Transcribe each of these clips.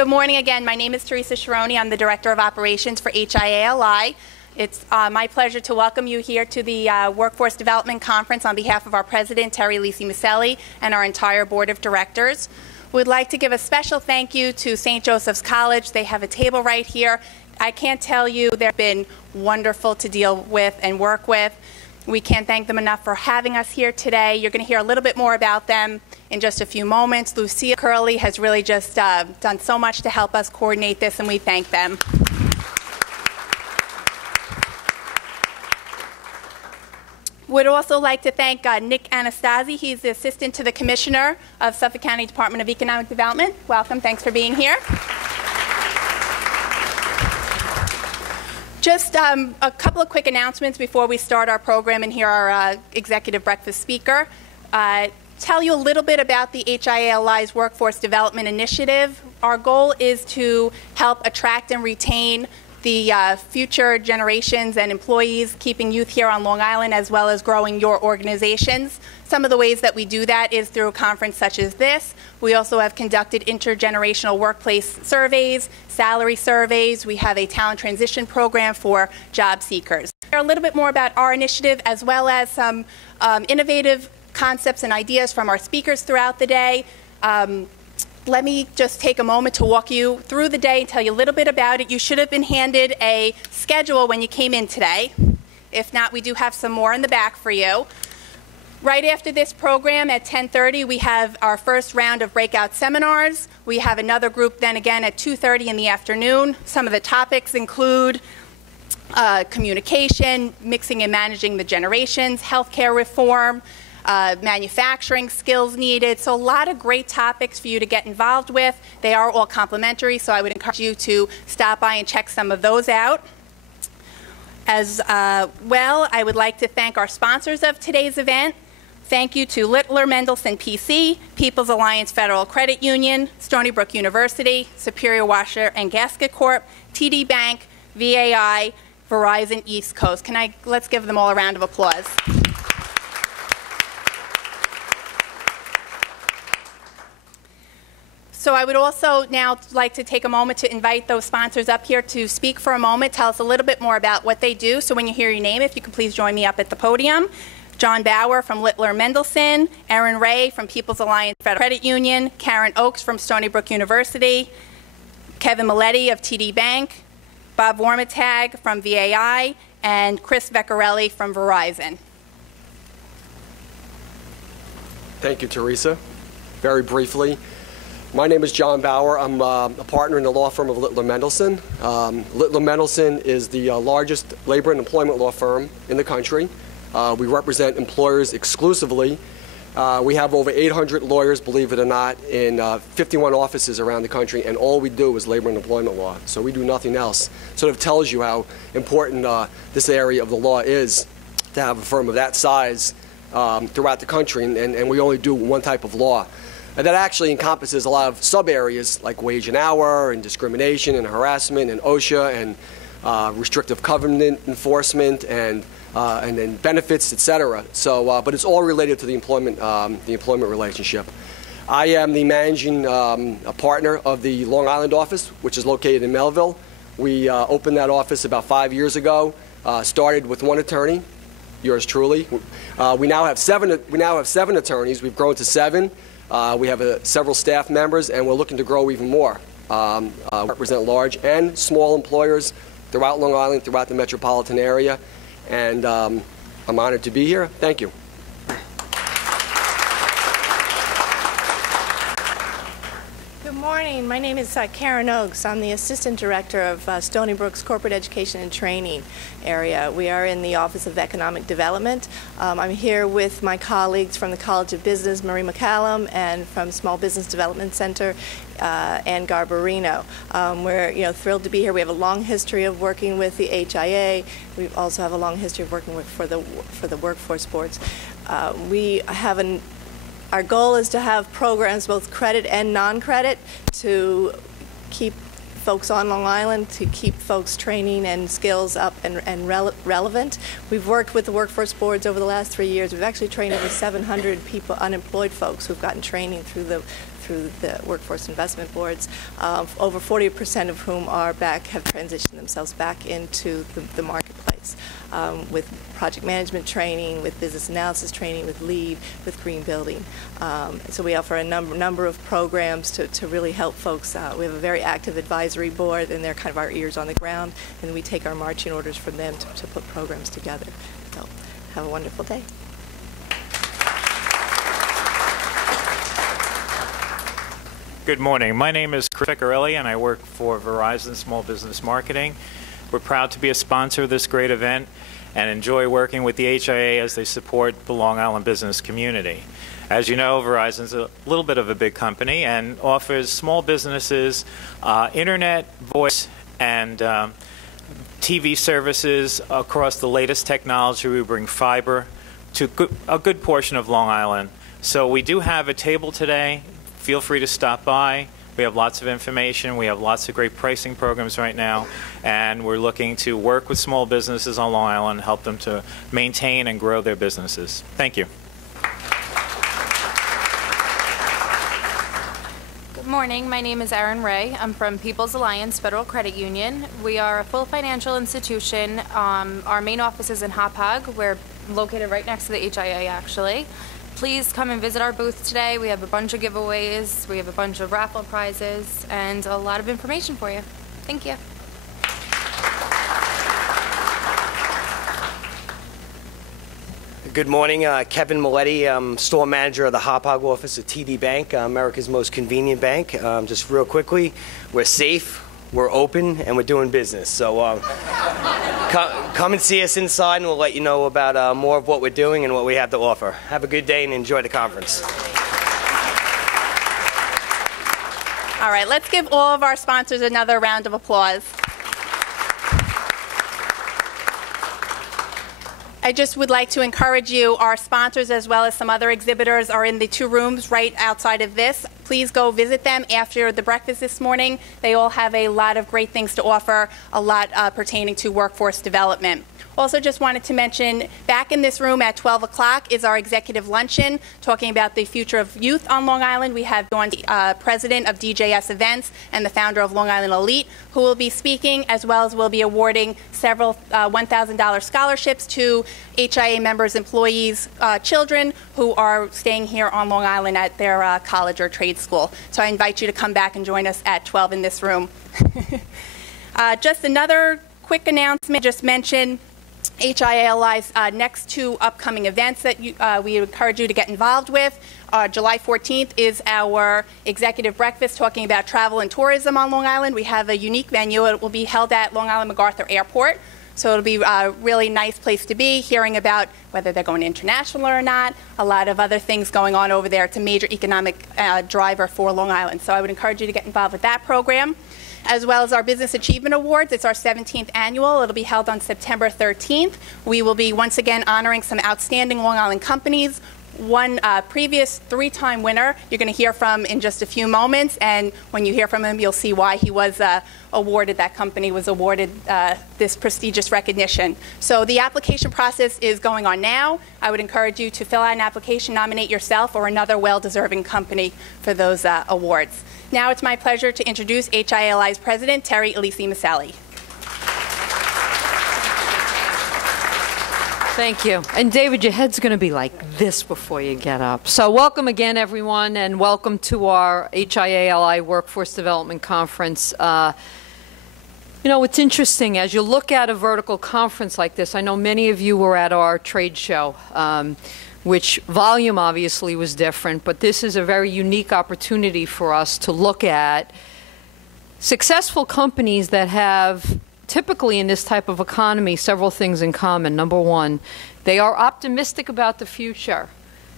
Good morning again. My name is Teresa Sharoni. I'm the Director of Operations for HIA. It's my pleasure to welcome you here to the Workforce Development Conference on behalf of our President, Terry Lisi Maselli, and our entire Board of Directors. We'd like to give a special thank you to St. Joseph's College. They have a table right here. I can't tell you, they've been wonderful to deal with and work with. We can't thank them enough for having us here today. You're going to hear a little bit more about them in just a few moments. Lucia Curley has really just done so much to help us coordinate this, and we thank them. Would also like to thank Nick Anastasi. He's the Assistant to the Commissioner of Suffolk County Department of Economic Development. Welcome. Thanks for being here. Just a couple of quick announcements before we start our program and hear our executive breakfast speaker. Tell you a little bit about the HIA's Workforce Development Initiative. Our goal is to help attract and retain the future generations and employees, keeping youth here on Long Island, as well as growing your organizations. Some of the ways that we do that is through a conference such as this. We also have conducted intergenerational workplace surveys, salary surveys. We have a talent transition program for job seekers. A little bit more about our initiative, as well as some innovative concepts and ideas from our speakers throughout the day. Let me just take a moment to walk you through the day and tell you a little bit about it. You should have been handed a schedule when you came in today. If not, we do have some more in the back for you. Right after this program at 10:30, we have our first round of breakout seminars. We have another group then again at 2:30 in the afternoon. Some of the topics include communication, mixing and managing the generations, healthcare reform, manufacturing skills needed. So a lot of great topics for you to get involved with. They are all complimentary, so I would encourage you to stop by and check some of those out. As well, I would like to thank our sponsors of today's event. Thank you to Littler Mendelsohn PC, People's Alliance Federal Credit Union, Stony Brook University, Superior Washer and Gasket Corp, TD Bank, VAI, Verizon East Coast. Let's give them all a round of applause. So I would also now like to take a moment to invite those sponsors up here to speak for a moment, tell us a little bit more about what they do. So when you hear your name, if you could please join me up at the podium. John Bauer from Littler Mendelsohn, Erin Ray from People's Alliance Federal Credit Union, Karen Oakes from Stony Brook University, Kevin Milletti of TD Bank, Bob Wormatag from VAI, and Chris Veccarelli from Verizon. Thank you, Teresa. Very briefly, my name is John Bauer. I'm a partner in the law firm of Littler Mendelsohn. Littler Mendelsohn is the largest labor and employment law firm in the country. We represent employers exclusively. We have over 800 lawyers, believe it or not, in 51 offices around the country, and all we do is labor and employment law. So we do nothing else. Sort of tells you how important this area of the law is to have a firm of that size throughout the country, and we only do one type of law. And that actually encompasses a lot of sub-areas like wage and hour and discrimination and harassment and OSHA and restrictive covenant enforcement and then benefits, etc. So, but it's all related to the employment relationship. I am the managing partner of the Long Island office, which is located in Melville. We opened that office about 5 years ago. Started with one attorney, yours truly. We now have seven attorneys. We've grown to 7. We have several staff members, and we're looking to grow even more. Represent large and small employers throughout Long Island, throughout the metropolitan area, and I'm honored to be here. Thank you. Good morning. My name is Karen Oakes. I'm the Assistant Director of Stony Brook's Corporate Education and Training area. We are in the Office of Economic Development. I'm here with my colleagues from the College of Business, Marie McCallum, and from Small Business Development Center, Ann Garbarino. We're thrilled to be here. We have a long history of working with the HIA. We also have a long history of working for the workforce boards. Our goal is to have programs, both credit and non-credit, to keep folks on Long Island, to keep folks' training and skills up and relevant. We've worked with the workforce boards over the last 3 years. We've actually trained over 700 people, unemployed folks, who've gotten training through through the workforce investment boards, over 40% of whom have transitioned themselves back into the marketplace with project management training, with business analysis training, with LEAD, with green building. So we offer a number of programs to really help folks. We have a very active advisory board, and they're kind of our ears on the ground, and we take our marching orders from them to put programs together. So have a wonderful day. Good morning. My name is Chris Ficarelli, and I work for Verizon Small Business Marketing. We're proud to be a sponsor of this great event and enjoy working with the HIA as they support the Long Island business community. As you know, Verizon's a little bit of a big company and offers small businesses internet, voice, and TV services across the latest technology. We bring fiber to a good portion of Long Island. So we do have a table today. Feel free to stop by. We have lots of information. We have lots of great pricing programs right now, and we're looking to work with small businesses on Long Island, help them to maintain and grow their businesses. Thank you. Good morning. My name is Erin Ray. I'm from People's Alliance Federal Credit Union. We are a full financial institution. Our main office is in Hauppauge. We're located right next to the HIA, actually. Please come and visit our booth today. We have a bunch of giveaways, we have a bunch of raffle prizes, and a lot of information for you. Thank you. Good morning, Kevin Maletti. I'm store manager of the Hauppauge office at TD Bank, America's most convenient bank. Just real quickly, we're safe, we're open, and we're doing business. So come and see us inside, and we'll let you know about more of what we're doing and what we have to offer. Have a good day and enjoy the conference. All right, let's give all of our sponsors another round of applause. I just would like to encourage you, our sponsors as well as some other exhibitors are in the 2 rooms right outside of this. Please go visit them after the breakfast this morning. They all have a lot of great things to offer, a lot pertaining to workforce development. Also just wanted to mention, back in this room at 12 o'clock is our executive luncheon talking about the future of youth on Long Island. We have Dawn, president of DJS Events and the founder of Long Island Elite, who will be speaking, as well as we'll be awarding several $1,000 scholarships to HIA members, employees, children who are staying here on Long Island at their college or trade school. So I invite you to come back and join us at 12 in this room. Just another quick announcement, just mention HIA Live's next 2 upcoming events that we encourage you to get involved with. July 14th is our executive breakfast talking about travel and tourism on Long Island. We have a unique venue. It will be held at Long Island MacArthur Airport. So it'll be a really nice place to be, hearing about whether they're going international or not, a lot of other things going on over there. It's a major economic driver for Long Island. So I would encourage you to get involved with that program, as well as our Business Achievement Awards. It's our 17th annual. It'll be held on September 13th. We will be once again honoring some outstanding Long Island companies. One previous 3-time winner you're going to hear from in just a few moments, and when you hear from him, you'll see why he was awarded, that company was awarded this prestigious recognition. So the application process is going on now. I would encourage you to fill out an application, nominate yourself or another well-deserving company for those awards. Now it's my pleasure to introduce HILI's President, Terry Elisi Maselli. Thank you. And David, your head's going to be like this before you get up. So welcome again, everyone, and welcome to our HIA Workforce Development Conference. You know, it's interesting, as you look at a vertical conference like this, I know many of you were at our trade show, which volume obviously was different, but this is a very unique opportunity for us to look at successful companies that have typically in this type of economy several things in common. Number one, they are optimistic about the future.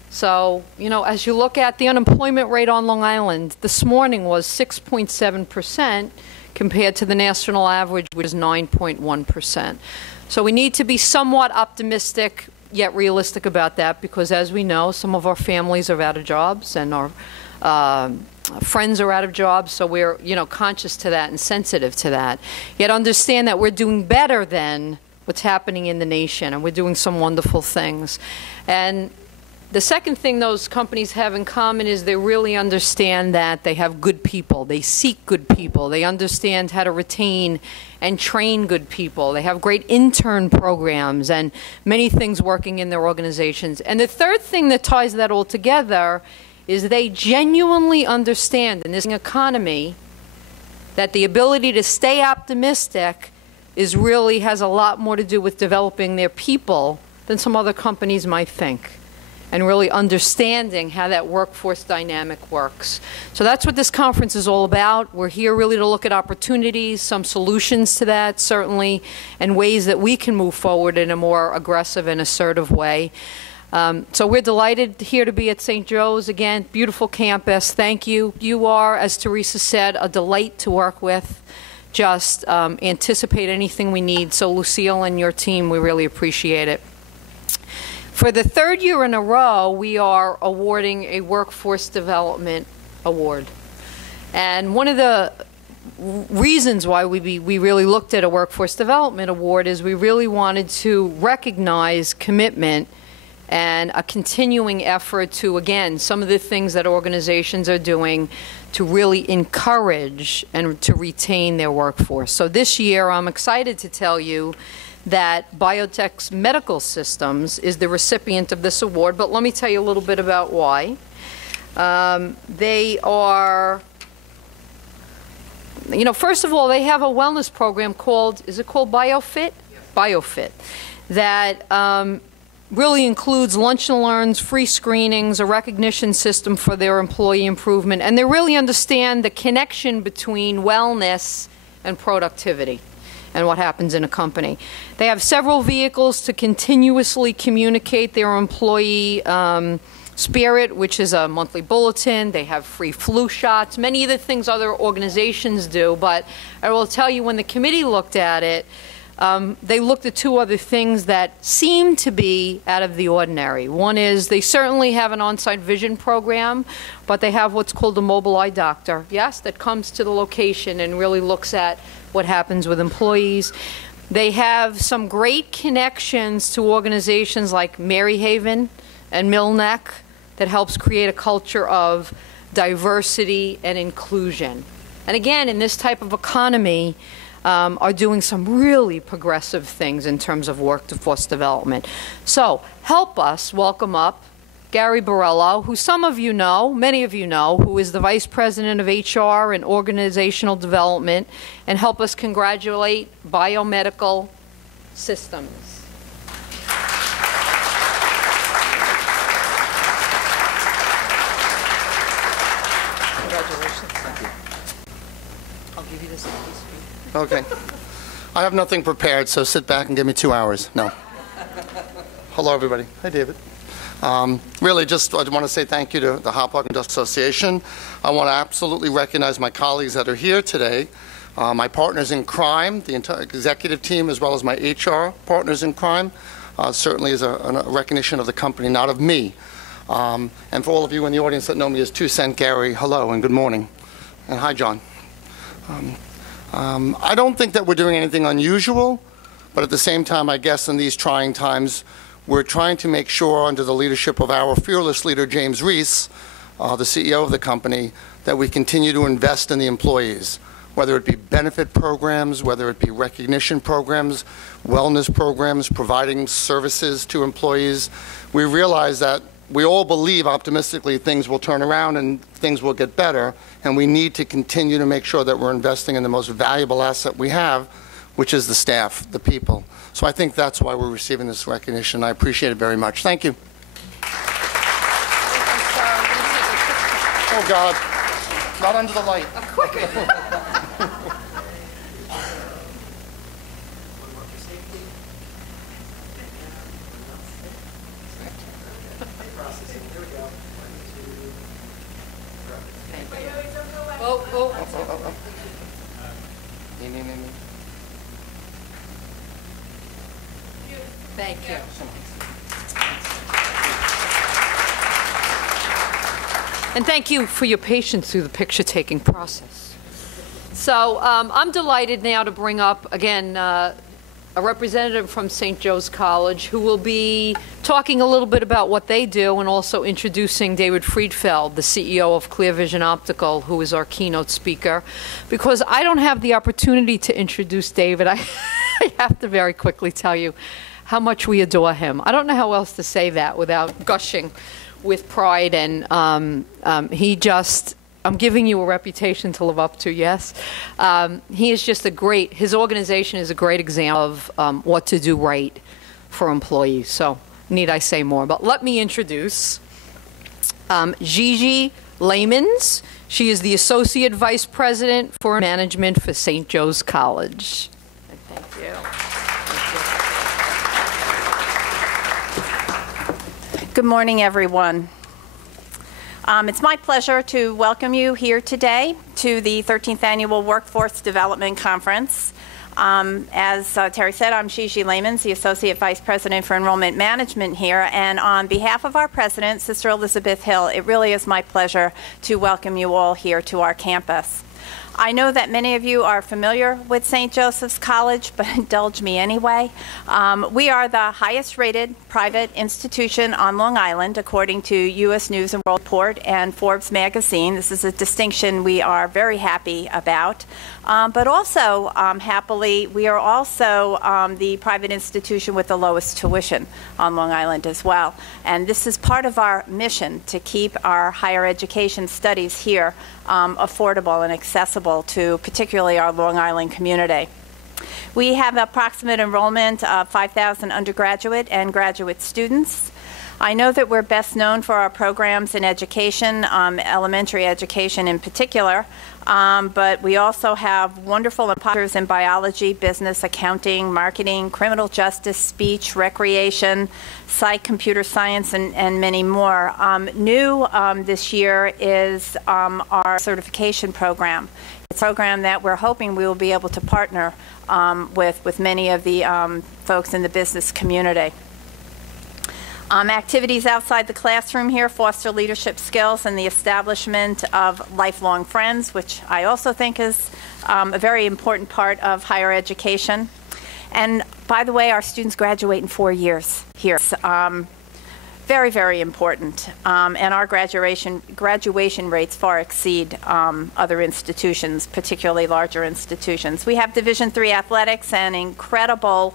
So, you know, as you look at the unemployment rate on Long Island, this morning was 6.7% compared to the national average, which is 9.1%. So we need to be somewhat optimistic yet realistic about that, because as we know, some of our families are out of jobs and our friends are out of jobs, so we're, you know, conscious to that and sensitive to that. Yet understand that we're doing better than what's happening in the nation, and we're doing some wonderful things. And The second thing those companies have in common is they really understand that they have good people. They seek good people. They understand how to retain and train good people. They have great intern programs and many things working in their organizations. And the third thing that ties that all together is they genuinely understand in this economy that the ability to stay optimistic really has a lot more to do with developing their people than some other companies might think, and really understanding how that workforce dynamic works. So that's what this conference is all about. We're here really to look at opportunities, some solutions to that, certainly, and ways that we can move forward in a more aggressive and assertive way. So we're delighted here to be at St. Joe's again. Beautiful campus. Thank you. You are, as Teresa said, a delight to work with. Just anticipate anything we need. So Lucille and your team, we really appreciate it. For the third year in a row, we are awarding a Workforce Development Award. And one of the reasons why we really looked at a Workforce Development Award is we really wanted to recognize commitment and a continuing effort to, again, some of the things that organizations are doing to really encourage and to retain their workforce. So this year, I'm excited to tell you that Biotech Medical Systems is the recipient of this award, but let me tell you a little bit about why. They are, first of all, they have a wellness program called, is it called BioFit? Yes. BioFit, that really includes lunch and learns, free screenings, a recognition system for their employee improvement, and they really understand the connection between wellness and productivity and what happens in a company. They have several vehicles to continuously communicate their employee spirit, which is a monthly bulletin. They have free flu shots, many of the things other organizations do, but I will tell you, when the committee looked at it, they looked at two other things that seem to be out of the ordinary. One is they certainly have an on-site vision program, but they have what's called a mobile eye doctor, yes, that comes to the location and really looks at what happens with employees. They have some great connections to organizations like Maryhaven and Millneck that helps create a culture of diversity and inclusion. And again, in this type of economy, are doing some really progressive things in terms of workforce development. So help us welcome up Gary Borello, who some of you know, many of you know, who is the Vice President of HR and Organizational Development, and help us congratulate Biomedical Systems. Congratulations. Thank you. I'll give you this piece. Okay. I have nothing prepared, so sit back and give me 2 hours. No. Hello, everybody. Hi, David. Really, just I want to say thank you to the Hapag Industrial Association. I want to absolutely recognize my colleagues that are here today, my partners in crime, the entire executive team, as well as my HR partners in crime. Certainly is a recognition of the company, not of me. And for all of you in the audience that know me as 2 Cent Gary, hello and good morning. And hi, John. I don't think that we're doing anything unusual, but at the same time, I guess in these trying times, we're trying to make sure, under the leadership of our fearless leader, James Reese, the CEO of the company, that we continue to invest in the employees, whether it be benefit programs, whether it be recognition programs, wellness programs, providing services to employees. We realize that we all believe optimistically things will turn around and things will get better, and we need to continue to make sure that we're investing in the most valuable asset we have, which is the staff, the people. So I think that's why we're receiving this recognition. I appreciate it very much. Thank you. Oh, God. Not under the light. Thank you. And thank you for your patience through the picture-taking process. So I'm delighted now to bring up, again, a representative from St. Joe's College who will be talking a little bit about what they do and also introducing David Friedfeld, the CEO of Clear Vision Optical, who is our keynote speaker. Because I don't have the opportunity to introduce David, I have to very quickly tell you how much we adore him. I don't know how else to say that without gushing with pride, and I'm giving you a reputation to live up to, yes. He is just his organization is a great example of what to do right for employees. So need I say more? But let me introduce Gigi Lamans. She is the Associate Vice President for Management for St. Joe's College. Thank you. Good morning, everyone. It's my pleasure to welcome you here today to the 13th Annual Workforce Development Conference. As Terry said, I'm Gigi Lamans, the Associate Vice President for Enrollment Management here, and on behalf of our President, Sister Elizabeth Hill, it really is my pleasure to welcome you all here to our campus. I know that many of you are familiar with St. Joseph's College, but indulge me anyway. We are the highest rated private institution on Long Island, according to U.S. News and World Report and Forbes magazine. This is a distinction we are very happy about. But also, happily, we are also the private institution with the lowest tuition on Long Island as well. And this is part of our mission to keep our higher education studies here affordable and accessible to particularly our Long Island community. We have approximate enrollment of 5,000 undergraduate and graduate students. I know that we're best known for our programs in education, elementary education in particular, but we also have wonderful imposters in biology, business, accounting, marketing, criminal justice, speech, recreation, psych, computer science, and many more. New this year is our certification program. It's a program that we're hoping we will be able to partner with many of the folks in the business community. Activities outside the classroom here foster leadership skills and the establishment of lifelong friends, which I also think is a very important part of higher education. And by the way, our students graduate in 4 years here. Very, very important. And our graduation rates far exceed other institutions, particularly larger institutions. We have Division III athletics and incredible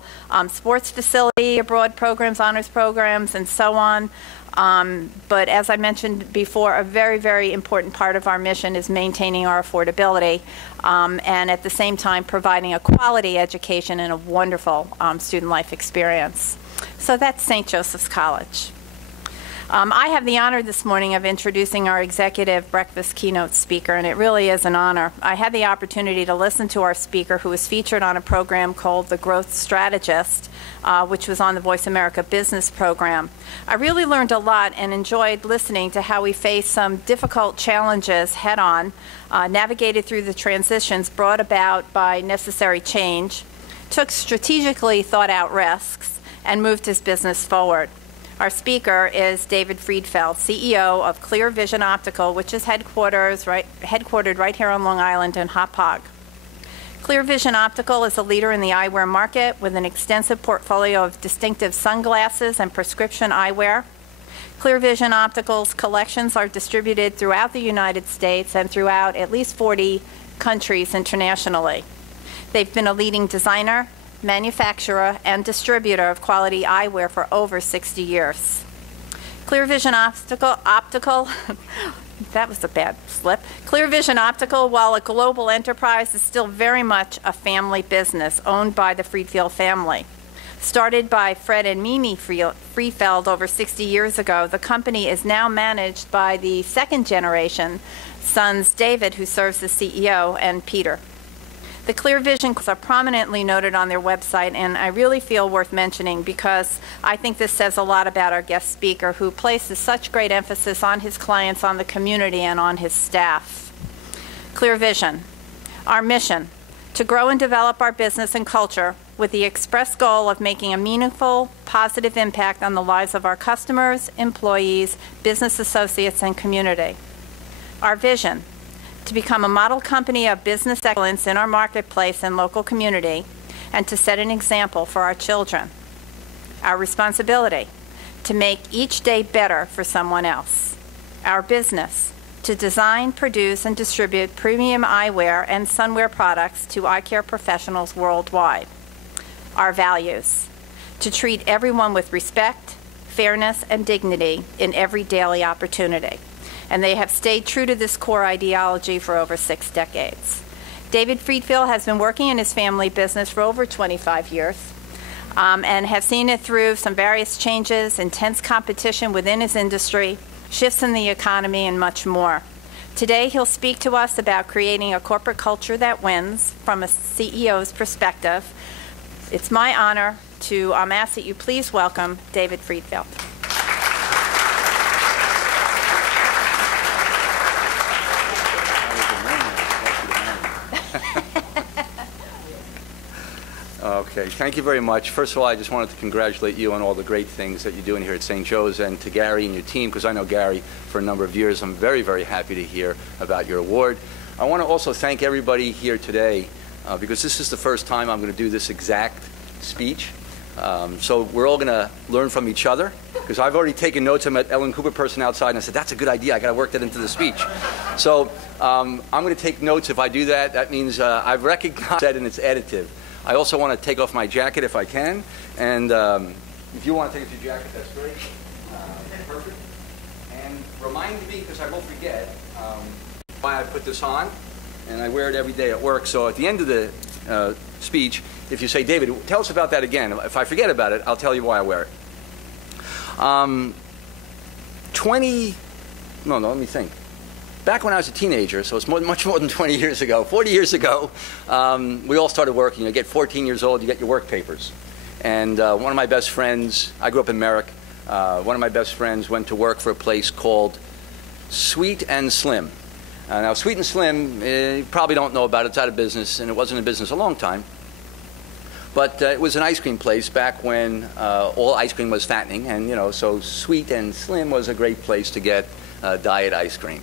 sports facility, abroad programs, honors programs, and so on. But as I mentioned before, a very, very important part of our mission is maintaining our affordability and at the same time providing a quality education and a wonderful student life experience. So that's St. Joseph's College. I have the honor this morning of introducing our executive breakfast keynote speaker, and it really is an honor. I had the opportunity to listen to our speaker, who was featured on a program called The Growth Strategist, which was on the Voice America Business program. I really learned a lot and enjoyed listening to how we faced some difficult challenges head-on, navigated through the transitions brought about by necessary change, took strategically thought-out risks, and moved his business forward. Our speaker is David Friedfeld, CEO of Clear Vision Optical, which is headquartered right here on Long Island in Hauppauge. Clear Vision Optical is a leader in the eyewear market with an extensive portfolio of distinctive sunglasses and prescription eyewear. Clear Vision Optical's collections are distributed throughout the United States and throughout at least 40 countries internationally. They've been a leading designer, manufacturer, and distributor of quality eyewear for over 60 years. Clear Vision Optical that was a bad slip. Clear Vision Optical, while a global enterprise, is still very much a family business owned by the Friedfeld family. Started by Fred and Mimi Friedfeld over 60 years ago, the company is now managed by the second generation sons, David, who serves as CEO, and Peter. The Clear Vision are prominently noted on their website, and I really feel worth mentioning because I think this says a lot about our guest speaker, who places such great emphasis on his clients, on the community, and on his staff. Clear Vision, our mission, to grow and develop our business and culture with the express goal of making a meaningful, positive impact on the lives of our customers, employees, business associates, and community. Our vision, to become a model company of business excellence in our marketplace and local community, and to set an example for our children. Our responsibility, to make each day better for someone else. Our business, to design, produce, and distribute premium eyewear and sunwear products to eye care professionals worldwide. Our values, to treat everyone with respect, fairness, and dignity in every daily opportunity. And they have stayed true to this core ideology for over 6 decades. David Friedfield has been working in his family business for over 25 years and have seen it through some various changes, intense competition within his industry, shifts in the economy, and much more. Today, he'll speak to us about creating a corporate culture that wins from a CEO's perspective. It's my honor to ask that you please welcome David Friedfield. Okay, thank you very much. First of all, I just wanted to congratulate you on all the great things that you're doing here at St. Joe's, and to Gary and your team, because I know Gary for a number of years. I'm very, very happy to hear about your award. I want to also thank everybody here today, because this is the first time I'm going to do this exact speech. So we're all going to learn from each other, because I've already taken notes. I met Ellen Cooper person outside, and I said, that's a good idea. I got to work that into the speech. So I'm going to take notes. If I do that, that means I've recognized that, and it's additive. I also want to take off my jacket if I can, and if you want to take off your jacket, that's great. Perfect. And remind me, because I will forget, why I put this on, and I wear it every day at work. So at the end of the speech, if you say, David, tell us about that again. If I forget about it, I'll tell you why I wear it. Let me think. Back when I was a teenager, so it's much more than 20 years ago, 40 years ago, we all started working. You get 14 years old, you get your work papers. And one of my best friends, I grew up in Merrick, one of my best friends went to work for a place called Sweet and Slim. Now, Sweet and Slim, you probably don't know about it. It's out of business, and it wasn't in business a long time. But it was an ice cream place back when all ice cream was fattening, and so Sweet and Slim was a great place to get diet ice cream.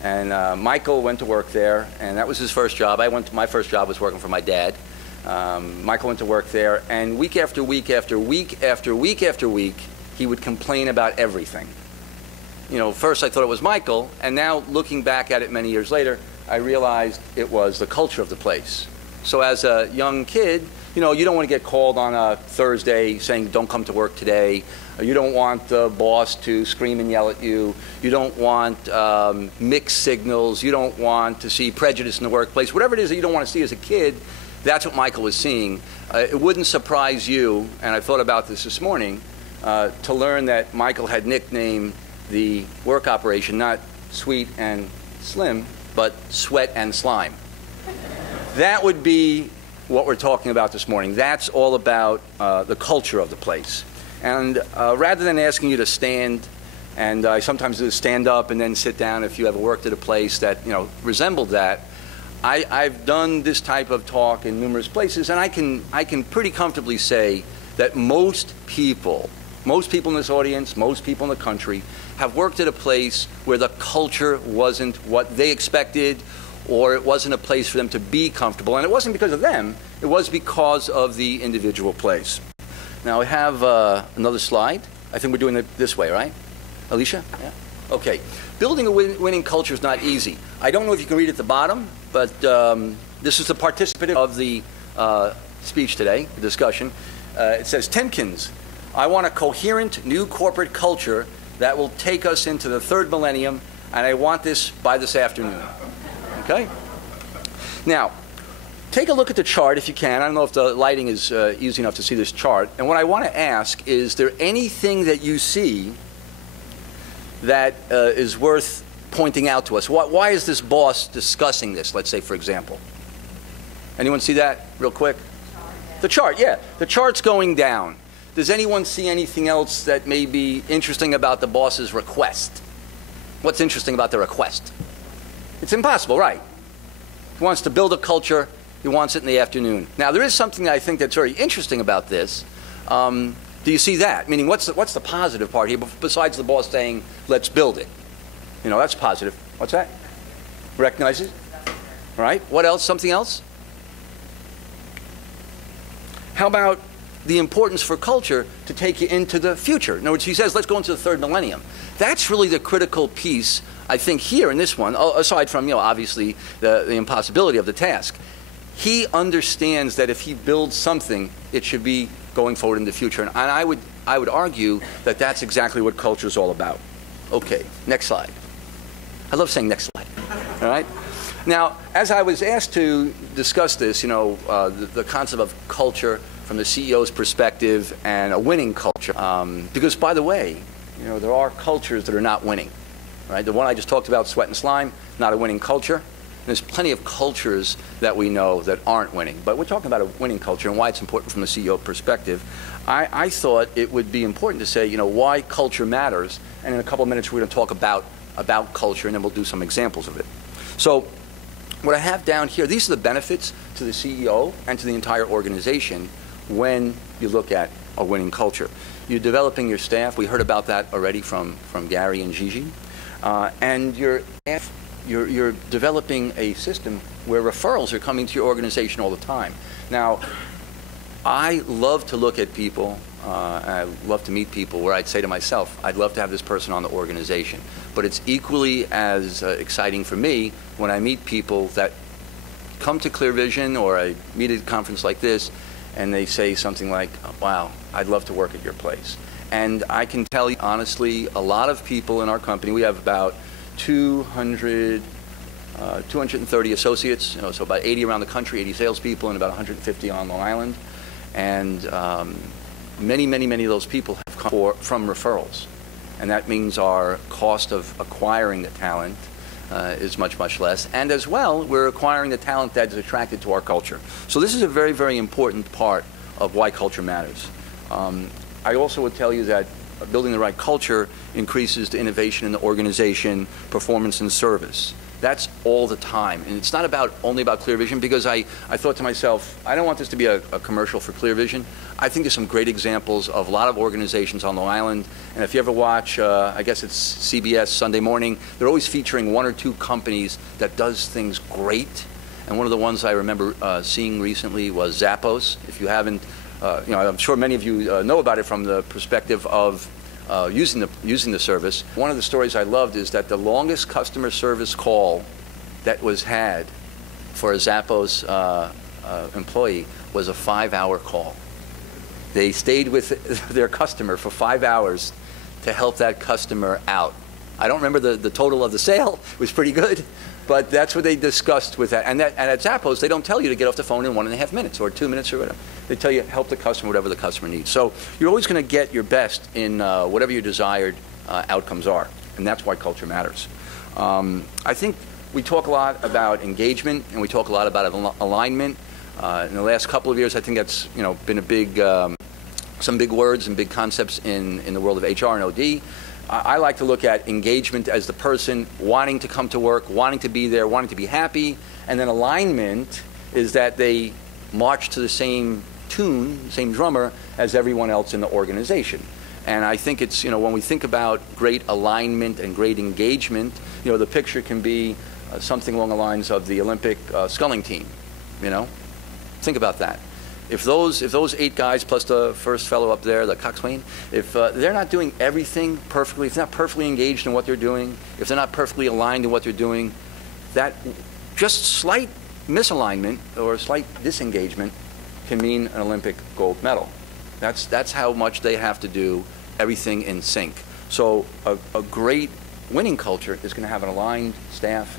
And Michael went to work there, and that was his first job. My first job was working for my dad. Michael went to work there, and week after week after week after week after week, he would complain about everything. First I thought it was Michael, and now looking back at it many years later, I realized it was the culture of the place. So as a young kid, you don't want to get called on a Thursday saying, don't come to work today. You don't want the boss to scream and yell at you. You don't want mixed signals. You don't want to see prejudice in the workplace. Whatever it is that you don't want to see as a kid, that's what Michael was seeing. It wouldn't surprise you, and I thought about this morning, to learn that Michael had nicknamed the work operation not Sweet and Slim, but Sweat and Slime. That would be what we're talking about this morning. That's all about the culture of the place. And rather than asking you to stand, and I sometimes do stand up and then sit down if you ever worked at a place that resembled that, I've done this type of talk in numerous places, and I can pretty comfortably say that most people in this audience, most people in the country, have worked at a place where the culture wasn't what they expected, or it wasn't a place for them to be comfortable. And it wasn't because of them, it was because of the individual place. Now I have another slide. I think we're doing it this way, right? Alicia? Yeah. Okay. Building a winning culture is not easy. I don't know if you can read at the bottom, but this is the participant of the speech today, the discussion. It says, Timkins, I want a coherent new corporate culture that will take us into the 3rd millennium, and I want this by this afternoon. Okay? Now, take a look at the chart if you can. I don't know if the lighting is easy enough to see this chart. And what I want to ask is there anything that you see that is worth pointing out to us? Why is this boss discussing this, let's say, for example? Anyone see that real quick? The chart, yeah. The chart's going down. Does anyone see anything else that may be interesting about the boss's request? What's interesting about the request? It's impossible, right? He wants to build a culture. He wants it in the afternoon. Now, there is something I think that's very interesting about this. Do you see that? Meaning, what's the positive part here, besides the boss saying, let's build it? That's positive. What's that? Recognizes? All right. What else? Something else? How about the importance for culture to take you into the future? In other words, he says, let's go into the third millennium. That's really the critical piece, I think, here in this one, aside from, obviously the impossibility of the task. He understands that if he builds something, it should be going forward in the future. And I would argue that that's exactly what culture is all about. Okay, next slide. I love saying next slide. All right? Now, as I was asked to discuss this, the concept of culture from the CEO's perspective and a winning culture, because, by the way, there are cultures that are not winning. Right? The one I just talked about, Sweat and Slime, not a winning culture. There's plenty of cultures that we know that aren't winning. But we're talking about a winning culture and why it's important from the CEO perspective. I thought it would be important to say, why culture matters. And in a couple of minutes, we're going to talk about culture, and then we'll do some examples of it. So what I have down here, these are the benefits to the CEO and to the entire organization when you look at a winning culture. You're developing your staff. We heard about that already from Gary and Gigi. And you're developing a system where referrals are coming to your organization all the time. Now, I love to look at people, I love to meet people where I'd say to myself, I'd love to have this person on the organization. But it's equally as exciting for me when I meet people that come to Clear Vision or I meet at a conference like this and they say something like, wow, I'd love to work at your place. And I can tell you honestly, a lot of people in our company, we have about 230 associates, so about 80 around the country, 80 salespeople, and about 150 on Long Island. And many of those people have come from referrals. And that means our cost of acquiring the talent is much less. And as well, we're acquiring the talent that is attracted to our culture. So this is a very, very important part of why culture matters. I also would tell you that building the right culture increases the innovation in the organization, performance, and service. That's all the time. And it's not only about Clear Vision, because I thought to myself, I don't want this to be a commercial for Clear Vision. I think there's some great examples of a lot of organizations on Long Island. And if you ever watch, I guess it's CBS Sunday morning, they're always featuring one or two companies that does things great. And one of the ones I remember seeing recently was Zappos. If you haven't, I'm sure many of you know about it from the perspective of using the service. One of the stories I loved is that the longest customer service call that was had for a Zappos employee was a 5-hour call. They stayed with their customer for 5 hours to help that customer out. I don't remember the total of the sale. It was pretty good. But that's what they discussed with that. And at Zappos, they don't tell you to get off the phone in 1.5 minutes or 2 minutes or whatever. They tell you help the customer, whatever the customer needs. So you're always going to get your best in whatever your desired outcomes are. And that's why culture matters. I think we talk a lot about engagement and we talk a lot about alignment. In the last couple of years, I think that's been a big, some big words and big concepts in the world of HR and OD. I like to look at engagement as the person wanting to come to work, wanting to be there, wanting to be happy. And then alignment is that they march to the same tune, same drummer as everyone else in the organization. And I think it's, when we think about great alignment and great engagement, the picture can be something along the lines of the Olympic sculling team, Think about that. If those 8 guys plus the first fellow up there, the coxswain, if they're not doing everything perfectly, if they're not perfectly engaged in what they're doing, if they're not perfectly aligned in what they're doing, that just slight misalignment or slight disengagement can mean an Olympic gold medal. That's how much they have to do everything in sync. So a great winning culture is going to have an aligned staff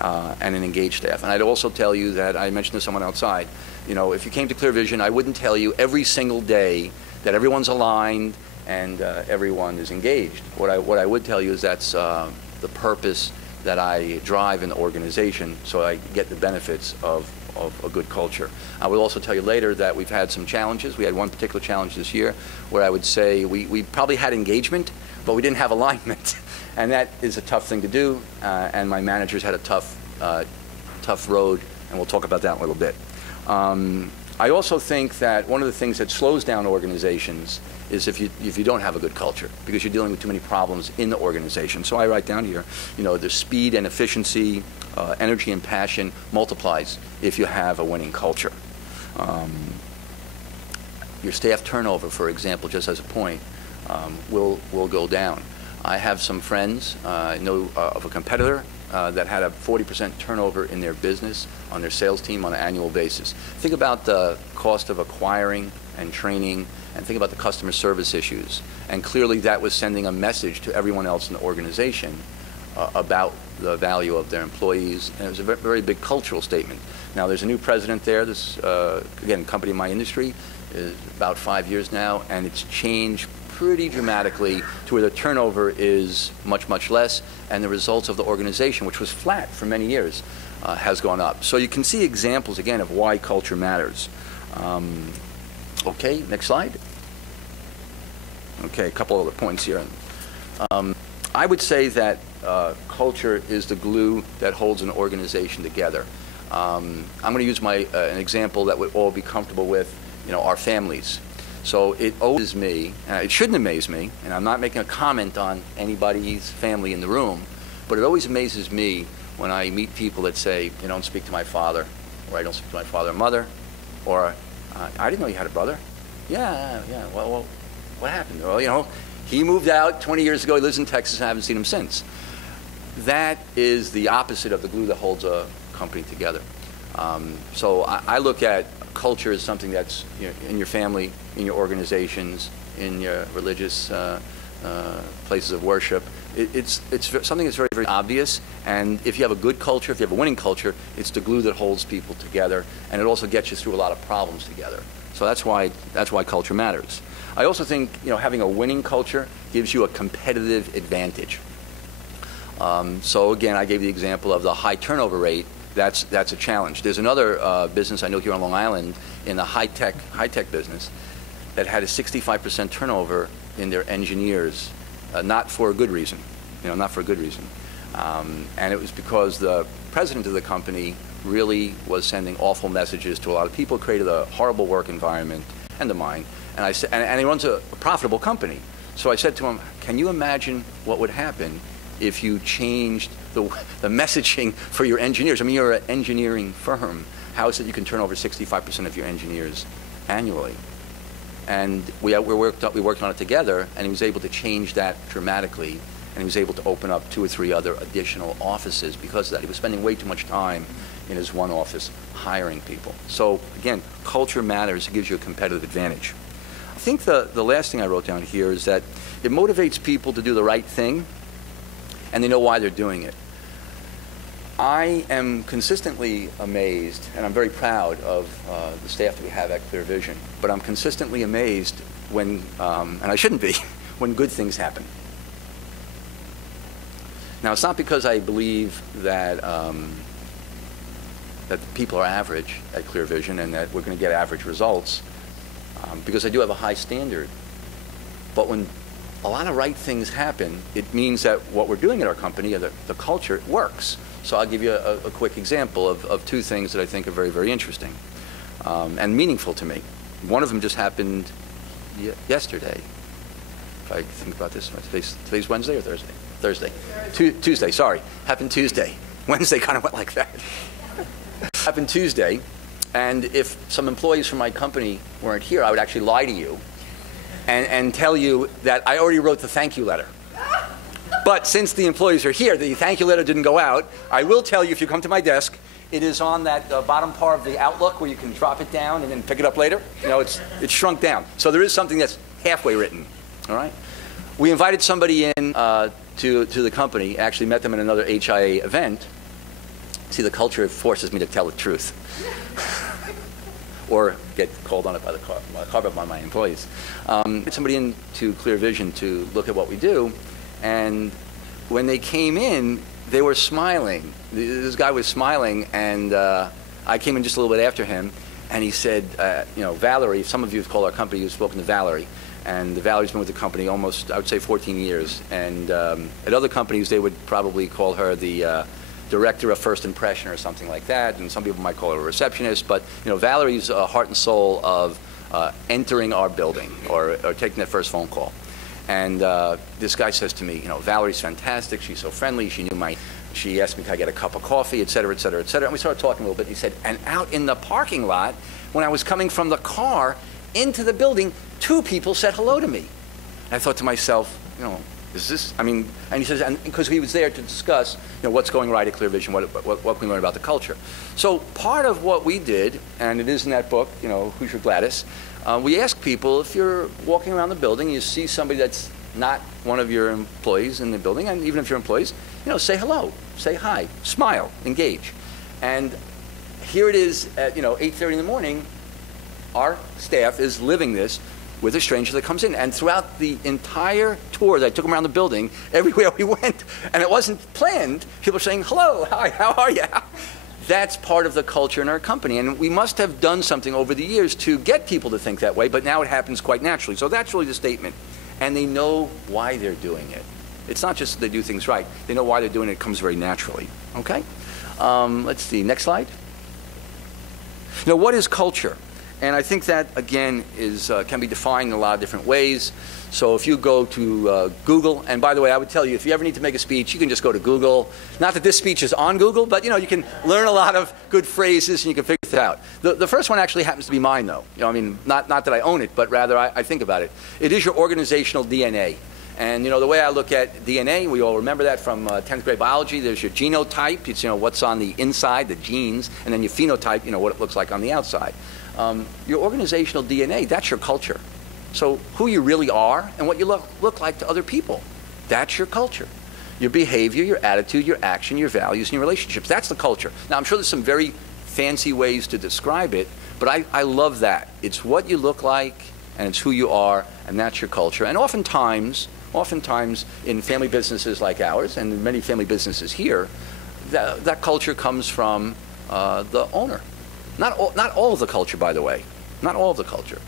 and an engaged staff. And I'd also tell you that, I mentioned to someone outside, if you came to Clear Vision, I wouldn't tell you every single day that everyone's aligned and everyone is engaged. What I would tell you is that's the purpose that I drive in the organization, so I get the benefits of a good culture. I will also tell you later that we've had some challenges. We had one particular challenge this year where I would say we probably had engagement, but we didn't have alignment. And that is a tough thing to do, and my managers had a tough road, and we'll talk about that in a little bit. I also think that one of the things that slows down organizations is if you don't have a good culture, because you're dealing with too many problems in the organization. So I write down here, the speed and efficiency, energy and passion multiplies if you have a winning culture. your staff turnover, for example, just as a point, will go down. I have some friends, I know of a competitor that had a 40% turnover in their business on their sales team on an annual basis. Think about the cost of acquiring and training, and think about the customer service issues. And clearly that was sending a message to everyone else in the organization about the value of their employees, and it was a very big cultural statement. Now there's a new president there, this, again, company in my industry, is about 5 years now, and it's changed pretty dramatically to where the turnover is much, much less, and the results of the organization, which was flat for many years, has gone up. So you can see examples, again, of why culture matters. Okay, next slide. Okay, a couple other points here. I would say that culture is the glue that holds an organization together. I'm going to use an example that we'd all be comfortable with, our families. So it amazes me, it shouldn't amaze me, and I'm not making a comment on anybody's family in the room, but it always amazes me when I meet people that say, you don't speak to my father, or I don't speak to my father and mother, or I didn't know you had a brother. Yeah, well, what happened? Well, he moved out 20 years ago, he lives in Texas, and I haven't seen him since. That is the opposite of the glue that holds a company together. So I look at culture as something that's in your family, in your organizations, in your religious places of worship. It's something that's very, very obvious, and if you have a good culture, if you have a winning culture, it's the glue that holds people together, and it also gets you through a lot of problems together. So that's why culture matters. I also think having a winning culture gives you a competitive advantage. So again, I gave the example of the high turnover rate. That's a challenge. There's another business I know here on Long Island in the high-tech business that had a 65% turnover in their engineers, not for a good reason, not for a good reason. And it was because the president of the company really was sending awful messages to a lot of people, created a horrible work environment, and mine. And I said, and he runs a profitable company. So I said to him, can you imagine what would happen if you changed the messaging for your engineers? I mean, you're an engineering firm. How is it you can turn over 65% of your engineers annually? And we worked on it together, and he was able to change that dramatically, and he was able to open up 2 or 3 other additional offices because of that. He was spending way too much time in his one office hiring people. So again, culture matters. It gives you a competitive advantage. I think the last thing I wrote down here is that it motivates people to do the right thing, and they know why they're doing it. I am consistently amazed, and I'm very proud of the staff that we have at Clear Vision, but I'm consistently amazed when, and I shouldn't be, when good things happen. Now, it's not because I believe that that people are average at Clear Vision and that we're going to get average results, because I do have a high standard. But when a lot of right things happen, it means that what we're doing at our company, the culture, works. So I'll give you a quick example of 2 things that I think are very, very interesting and meaningful to me. One of them just happened yesterday. If I think about this, today's Wednesday or Thursday? Thursday. Tuesday, sorry. Happened Tuesday. Wednesday kind of went like that. Happened Tuesday, and if some employees from my company weren't here, I would actually lie to you and tell you that I already wrote the thank you letter. But since the employees are here, the thank you letter didn't go out. I will tell you, if you come to my desk, it is on that bottom part of the Outlook where you can drop it down and then pick it up later. It's shrunk down. So there is something that's halfway written, all right? We invited somebody in to the company, actually met them at another HIA event. See, the culture forces me to tell the truth. Or get called on it by the carpet by my employees. Get somebody into Clear Vision to look at what we do, and when they came in, they were smiling. This guy was smiling, and I came in just a little bit after him, and he said, Valerie, some of you have called our company, you've spoken to Valerie, and Valerie's been with the company almost, I would say, 14 years, and at other companies, they would probably call her the director of first impression or something like that, and some people might call her a receptionist, but Valerie's heart and soul of entering our building or taking that first phone call. And this guy says to me, Valerie's fantastic, she's so friendly, she asked me, can I get a cup of coffee, et cetera, et cetera, et cetera, and we started talking a little bit. He said, and out in the parking lot, when I was coming from the car, into the building, 2 people said hello to me. And I thought to myself, you know, is this, I mean, and he says, and because he was there to discuss, you know, what's going right at Clear Vision, what can we learn about the culture. So part of what we did, and it is in that book, you know, Who's Your Gladys, we ask people, if you're walking around the building, you see somebody that's not one of your employees in the building, and even if you're employees, you know, say hello, say hi, smile, engage. And here it is at, you know, 8:30 in the morning, our staff is living this with a stranger that comes in. And throughout the entire tour that I took them around the building, everywhere we went, and it wasn't planned, people were saying, hello, hi, how are you? That's part of the culture in our company. And we must have done something over the years to get people to think that way, but now it happens quite naturally. So that's really the statement. And they know why they're doing it. It's not just they do things right. They know why they're doing it. It comes very naturally. Okay? Let's see. Next slide. Now, what is culture? And I think that, again, can be defined in a lot of different ways. So if you go to Google, and by the way, I would tell you, if you ever need to make a speech, you can just go to Google. Not that this speech is on Google, but you know, you can learn a lot of good phrases and you can figure it out. The first one actually happens to be mine, though. You know, I mean, not that I own it, but rather I think about it. It is your organizational DNA. And you know, the way I look at DNA, we all remember that from 10th grade biology. There's your genotype, it's, you know, what's on the inside, the genes, and then your phenotype, you know, what it looks like on the outside. Your organizational DNA, that's your culture. So who you really are and what you look like to other people, that's your culture. Your behavior, your attitude, your action, your values, and your relationships, that's the culture. Now, I'm sure there's some very fancy ways to describe it, but I love that. It's what you look like, and it's who you are, and that's your culture. And oftentimes in family businesses like ours, and in many family businesses here, that culture comes from the owner. Not all of the culture, by the way. Not all of the culture,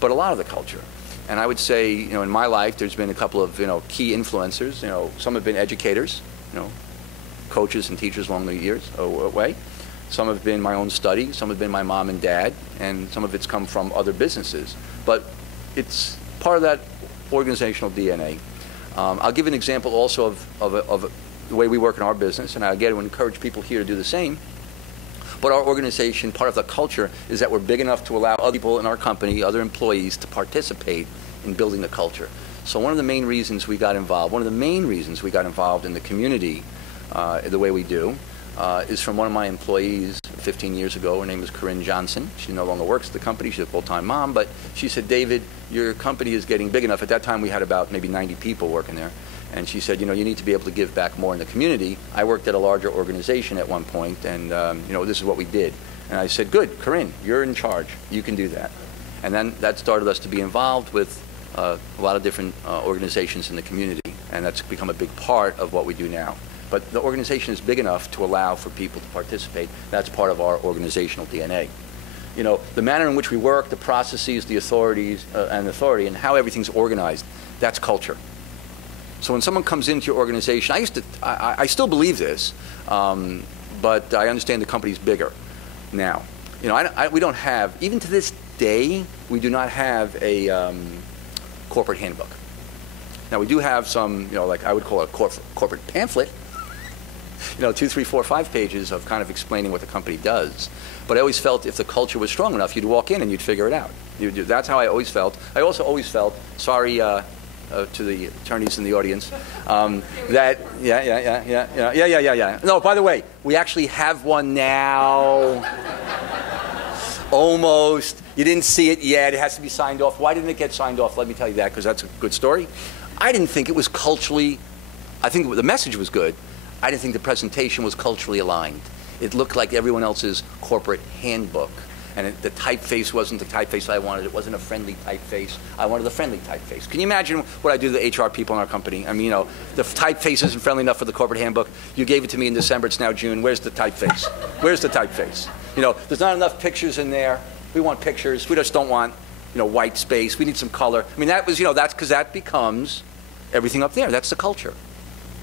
but a lot of the culture. And I would say, you know, in my life, there's been a couple of, you know, key influencers. You know, some have been educators, you know, coaches and teachers along the years away. Some have been my own study. Some have been my mom and dad, and some of it's come from other businesses. But it's part of that organizational DNA. I'll give an example also of the way we work in our business, and I again would encourage people here to do the same. But our organization, part of the culture, is that we're big enough to allow other people in our company, other employees, to participate in building the culture. So one of the main reasons we got involved, in the community the way we do, is from one of my employees 15 years ago. Her name is Corinne Johnson. She no longer works at the company. She's a full-time mom. But she said, David, your company is getting big enough. At that time, we had about maybe 90 people working there. And she said, you know, you need to be able to give back more in the community. I worked at a larger organization at one point, and, you know, this is what we did. And I said, good, Corinne, you're in charge. You can do that. And then that started us to be involved with a lot of different organizations in the community, and that's become a big part of what we do now. But the organization is big enough to allow for people to participate. That's part of our organizational DNA. You know, the manner in which we work, the processes, the authority, and how everything's organized, that's culture. So when someone comes into your organization, I still believe this, but I understand the company's bigger now. You know, we don't have, even to this day, we do not have a corporate handbook. Now we do have some, you know, like I would call it a corporate pamphlet, you know, 2, 3, 4, 5 pages of kind of explaining what the company does. But I always felt if the culture was strong enough, you'd walk in and you'd figure it out. That's how I always felt. I also always felt, sorry, to the attorneys in the audience, that, yeah. No, by the way, we actually have one now. Almost. You didn't see it yet. It has to be signed off. Why didn't it get signed off? Let me tell you that, because that's a good story. I didn't think it was culturally, I think the message was good. I didn't think the presentation was culturally aligned. It looked like everyone else's corporate handbook. And the typeface wasn't the typeface I wanted. It wasn't a friendly typeface. I wanted a friendly typeface. Can you imagine what I do to the HR people in our company? I mean, you know, the typeface isn't friendly enough for the corporate handbook. You gave it to me in December. It's now June. Where's the typeface? Where's the typeface? You know, there's not enough pictures in there. We want pictures. We just don't want, you know, white space. We need some color. I mean, that was, you know, that's because that becomes everything up there. That's the culture.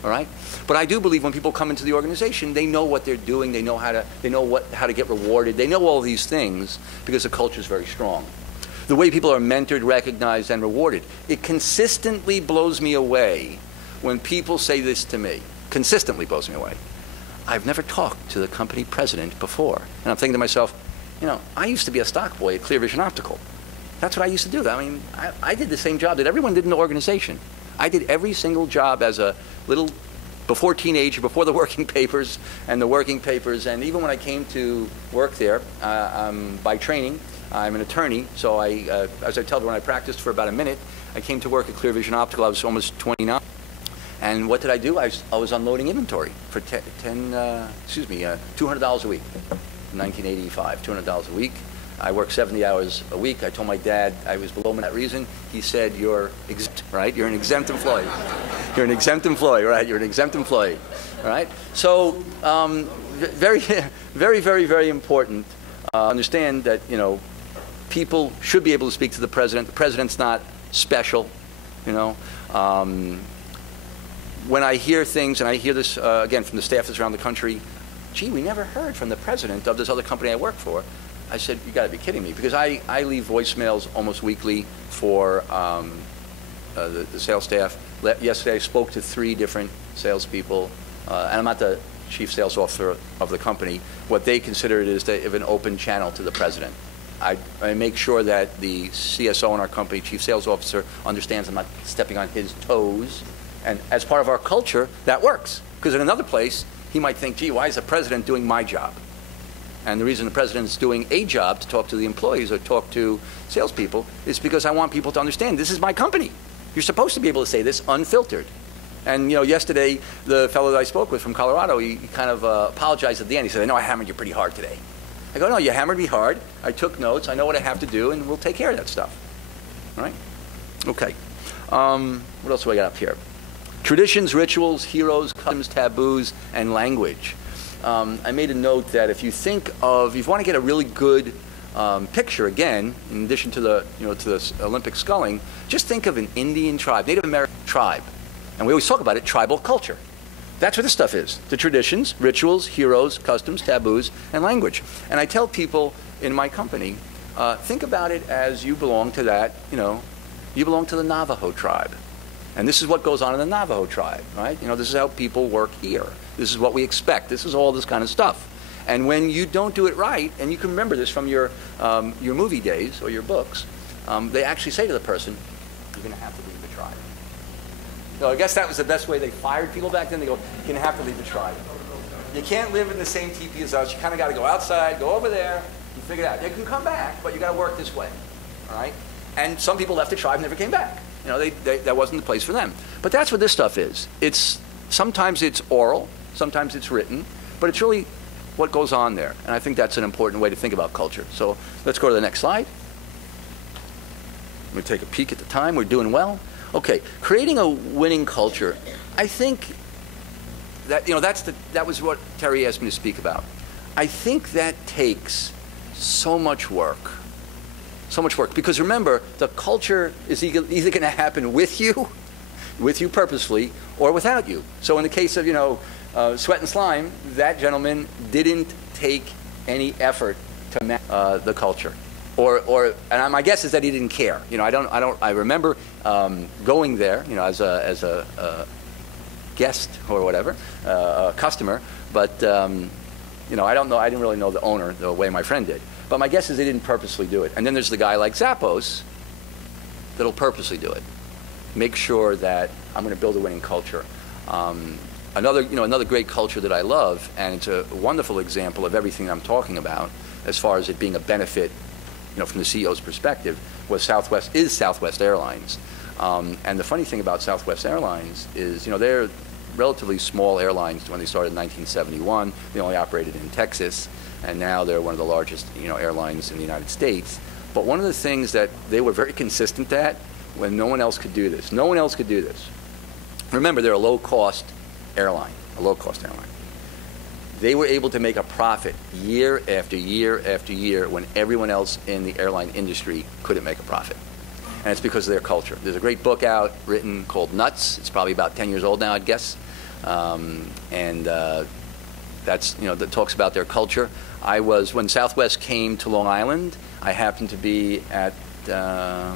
All right? But I do believe when people come into the organization, they know what they're doing. They know how to get rewarded. They know all these things because the culture is very strong. The way people are mentored, recognized, and rewarded. It consistently blows me away when people say this to me. Consistently blows me away. I've never talked to the company president before. And I'm thinking to myself, you know, I used to be a stock boy at Clear Vision Optical. That's what I used to do. I mean, I did the same job that everyone did in the organization. I did every single job as a little, before teenager, before the working papers and the working papers. And even when I came to work there, by training, I'm an attorney. So as I tell you, when I practiced for about a minute, I came to work at Clear Vision Optical. I was almost 29. And what did I do? I was unloading inventory for $200 a week. 1985, $200 a week. I worked 70 hours a week. I told my dad I was below him for that reason. He said, "You're exempt, right? You're an exempt employee. You're an exempt employee, right? You're an exempt employee, all right?" So, very, very, very, very important. Understand that people should be able to speak to the president. The president's not special, When I hear things, and I hear this again from the staffs around the country, "Gee, we never heard from the president of this other company I work for." I said, "You got to be kidding me," because I leave voicemails almost weekly for the sales staff. Yesterday I spoke to 3 different salespeople, and I'm not the chief sales officer of the company. What they consider it is of an open channel to the president. I make sure that the CSO in our company, chief sales officer, understands I'm not stepping on his toes. And as part of our culture, that works. Because in another place, he might think, "Gee, why is the president doing my job?" And the reason the president's doing a job to talk to the employees or talk to salespeople is because I want people to understand this is my company. You're supposed to be able to say this unfiltered. And yesterday, the fellow that I spoke with from Colorado, he kind of apologized at the end. He said, "I know I hammered you pretty hard today." I go, "No, you hammered me hard. I took notes. I know what I have to do, and we'll take care of that stuff." All right? Okay. What else do I got up here? Traditions, rituals, heroes, customs, taboos, and language. I made a note that if you want to get a really good picture, again, in addition to the Olympic sculling, just think of an Indian tribe, Native American tribe. And we always talk about it, tribal culture. That's what this stuff is. The traditions, rituals, heroes, customs, taboos, and language. And I tell people in my company, think about it as you belong to that, you belong to the Navajo tribe. And this is what goes on in the Navajo tribe, right? This is how people work here. This is what we expect. This is all this kind of stuff. And when you don't do it right, and you can remember this from your movie days or your books, they actually say to the person, "You're going to have to leave the tribe." So I guess that was the best way they fired people back then. They go, "You're going to have to leave the tribe. You can't live in the same teepee as us. You kind of got to go outside, go over there, and figure it out. You can come back, but you got to work this way." All right? And some people left the tribe and never came back. That wasn't the place for them. But that's what this stuff is. Sometimes it's oral, sometimes it's written, but it's really what goes on there. And I think that's an important way to think about culture. So let's go to the next slide. Let me take a peek at the time. We're doing well. Okay, creating a winning culture. I think that that was what Terry asked me to speak about. I think that takes so much work. So much work. Because remember, the culture is either going to happen with you purposefully, or without you. So in the case of, Sweat and Slime, that gentleman didn't take any effort to match the culture. And my guess is that he didn't care. I remember going there, as a guest or whatever, a customer, but, I don't know, I didn't really know the owner the way my friend did. But my guess is they didn't purposely do it. And then there's the guy like Zappos that'll purposely do it. Make sure that I'm going to build a winning culture. Another great culture that I love, and it's a wonderful example of everything I'm talking about, as far as it being a benefit, from the CEO's perspective, is Southwest Airlines. And the funny thing about Southwest Airlines is, they're relatively small airlines when they started in 1971. They only operated in Texas. And now they're one of the largest, airlines in the United States. But one of the things that they were very consistent at, when no one else could do this. No one else could do this. Remember, they're a low-cost airline. They were able to make a profit year after year after year when everyone else in the airline industry couldn't make a profit. And it's because of their culture. There's a great book out written called Nuts. It's probably about 10 years old now, I'd guess. That talks about their culture. When Southwest came to Long Island, I happened to be at the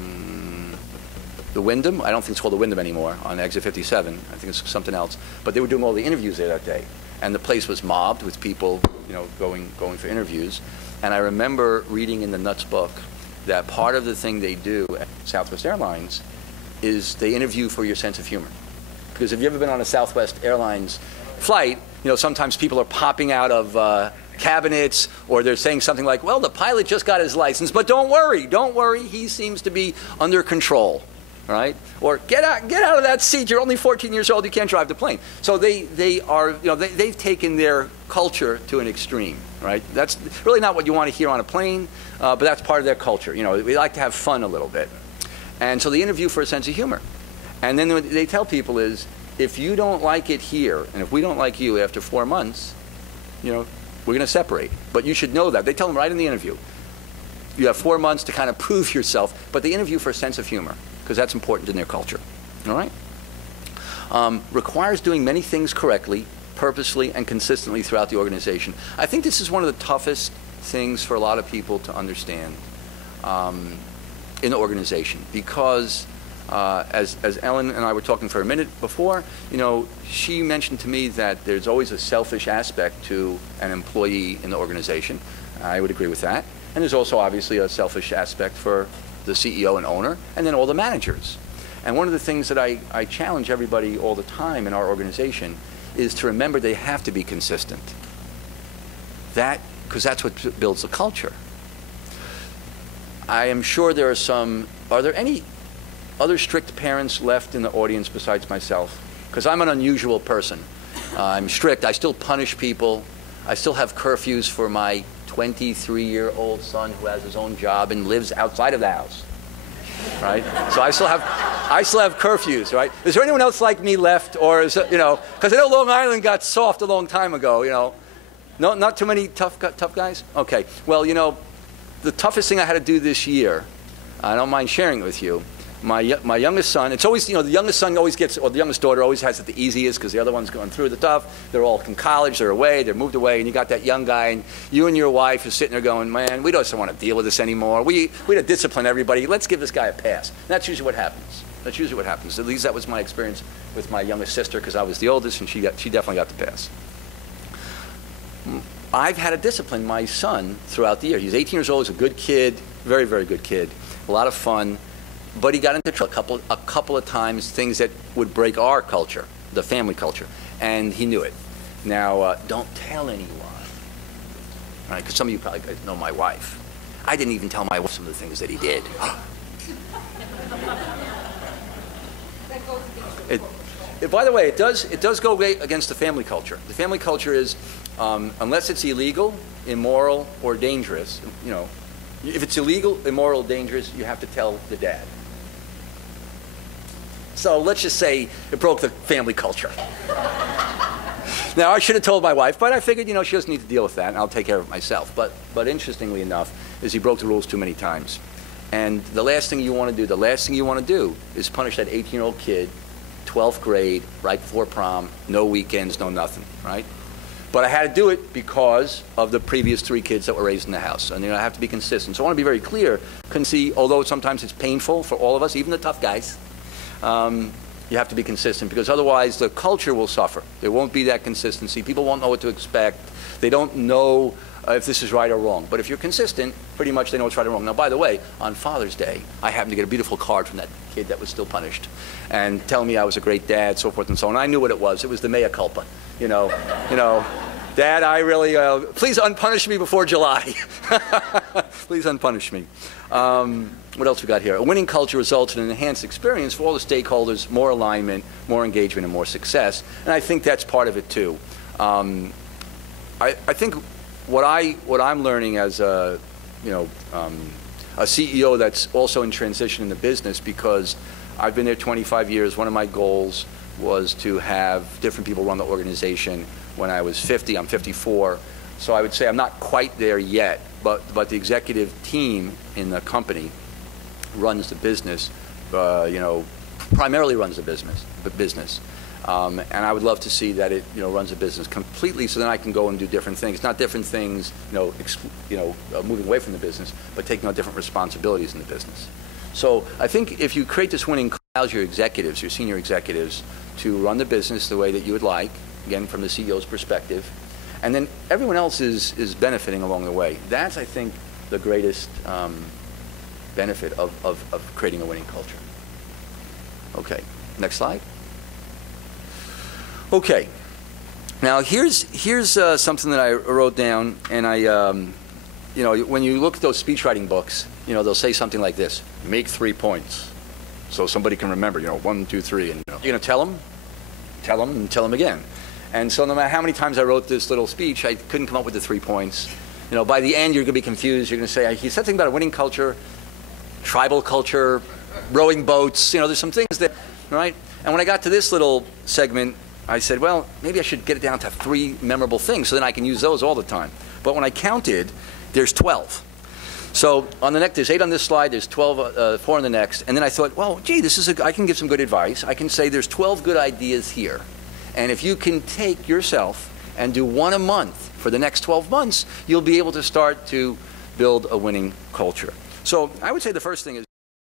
Wyndham. I don't think it's called the Wyndham anymore, on Exit 57. I think it's something else. But they were doing all the interviews there that day. And the place was mobbed with people, going for interviews. And I remember reading in the Nuts book that part of the thing they do at Southwest Airlines is they interview for your sense of humor. Because if you've ever been on a Southwest Airlines flight, sometimes people are popping out of cabinets, or they're saying something like, well, the pilot just got his license, but don't worry, he seems to be under control, right? Or get out of that seat, you're only 14 years old, you can't drive the plane. So they've taken their culture to an extreme, right? That's really not what you want to hear on a plane, but that's part of their culture. We like to have fun a little bit. And so they interview for a sense of humor. And then what they tell people is, if you don't like it here, and if we don't like you after 4 months, we're going to separate. But you should know that. They tell them right in the interview. You have 4 months to kind of prove yourself, but they interview for a sense of humor, because that's important in their culture. All right? Requires doing many things correctly, purposely, and consistently throughout the organization. I think this is one of the toughest things for a lot of people to understand in the organization, because as Ellen and I were talking for a minute before, she mentioned to me that there's always a selfish aspect to an employee in the organization. I would agree with that. And there's also obviously a selfish aspect for the CEO and owner, and then all the managers. And one of the things that I challenge everybody all the time in our organization is to remember they have to be consistent. Because that's what builds the culture. I am sure there are there any other strict parents left in the audience besides myself? Because I'm an unusual person. I'm strict. I still punish people. I still have curfews for my 23-year-old son who has his own job and lives outside of the house. Right? So I still have curfews, right? Is there anyone else like me left? Or is it, because I know Long Island got soft a long time ago, No, not too many tough guys? Okay. Well, the toughest thing I had to do this year, I don't mind sharing it with you. My youngest son, it's always, the youngest son always gets, or the youngest daughter always has it the easiest because the other one's going through the tough. They're all in college, they're away, they're moved away, and you got that young guy, and you and your wife are sitting there going, man, we don't want to deal with this anymore. We got to discipline everybody. Let's give this guy a pass. And that's usually what happens. At least that was my experience with my youngest sister, because I was the oldest, and she definitely got the pass. I've had to discipline my son throughout the year. He's 18 years old. He's a good kid, very, very good kid, a lot of fun. But he got into trouble a couple of times, things that would break our culture, the family culture, and he knew it. Now, don't tell anyone, right? Because some of you probably know my wife. I didn't even tell my wife some of the things that he did. By the way, it does go against the family culture. The family culture is, unless it's illegal, immoral, or dangerous, if it's illegal, immoral, dangerous, you have to tell the dad. So let's just say it broke the family culture. Now, I should have told my wife, but I figured, she doesn't need to deal with that, and I'll take care of it myself. But interestingly enough, is he broke the rules too many times. And the last thing you want to do is punish that 18-year-old kid, 12th grade, right before prom, no weekends, no nothing, right? But I had to do it because of the previous 3 kids that were raised in the house. And I have to be consistent. So I want to be very clear. Although sometimes it's painful for all of us, even the tough guys, you have to be consistent, because otherwise the culture will suffer. There won't be that consistency. People won't know what to expect. They don't know if this is right or wrong. But if you're consistent, pretty much they know what's right or wrong. Now, by the way, on Father's Day, I happened to get a beautiful card from that kid that was still punished, and telling me I was a great dad, so forth and so on. I knew what it was. It was the mea culpa. Dad, I really, please unpunish me before July. Please unpunish me. What else we got here? A winning culture results in an enhanced experience for all the stakeholders, more alignment, more engagement, and more success. And I think that's part of it too. I think what I'm learning as a CEO that's also in transition in the business, because I've been there 25 years. One of my goals was to have different people run the organization. When I was 50, I'm 54. So I would say I'm not quite there yet, but the executive team in the company runs the business, primarily runs the business. And I would love to see that it, runs the business completely, so then I can go and do different things. Not different things, moving away from the business, but taking on different responsibilities in the business. So I think if you create this winning culture, allows your executives, your senior executives, to run the business the way that you would like, again, from the CEO's perspective, and then everyone else is benefiting along the way. That's, I think, the greatest benefit of creating a winning culture. Okay, next slide. Okay, now here's something that I wrote down, and you know, when you look at those speech writing books, you know, they'll say something like this: make 3 points, so somebody can remember. You know, 1, 2, 3, and you're gonna tell them, and tell them again. And so no matter how many times I wrote this little speech, I couldn't come up with the 3 points. You know, by the end, you're gonna be confused. You're gonna say, he said something about a winning culture, tribal culture, rowing boats. You know, there's some things that, right? And when I got to this little segment, I said, well, maybe I should get it down to 3 memorable things, so then I can use those all the time. But when I counted, there's 12. So on the next, there's 8 on this slide, there's 12, 4 on the next. And then I thought, well, gee, I can give some good advice. I can say there's 12 good ideas here. And if you can take yourself and do 1 a month for the next 12 months, you'll be able to start to build a winning culture. So I would say the first thing is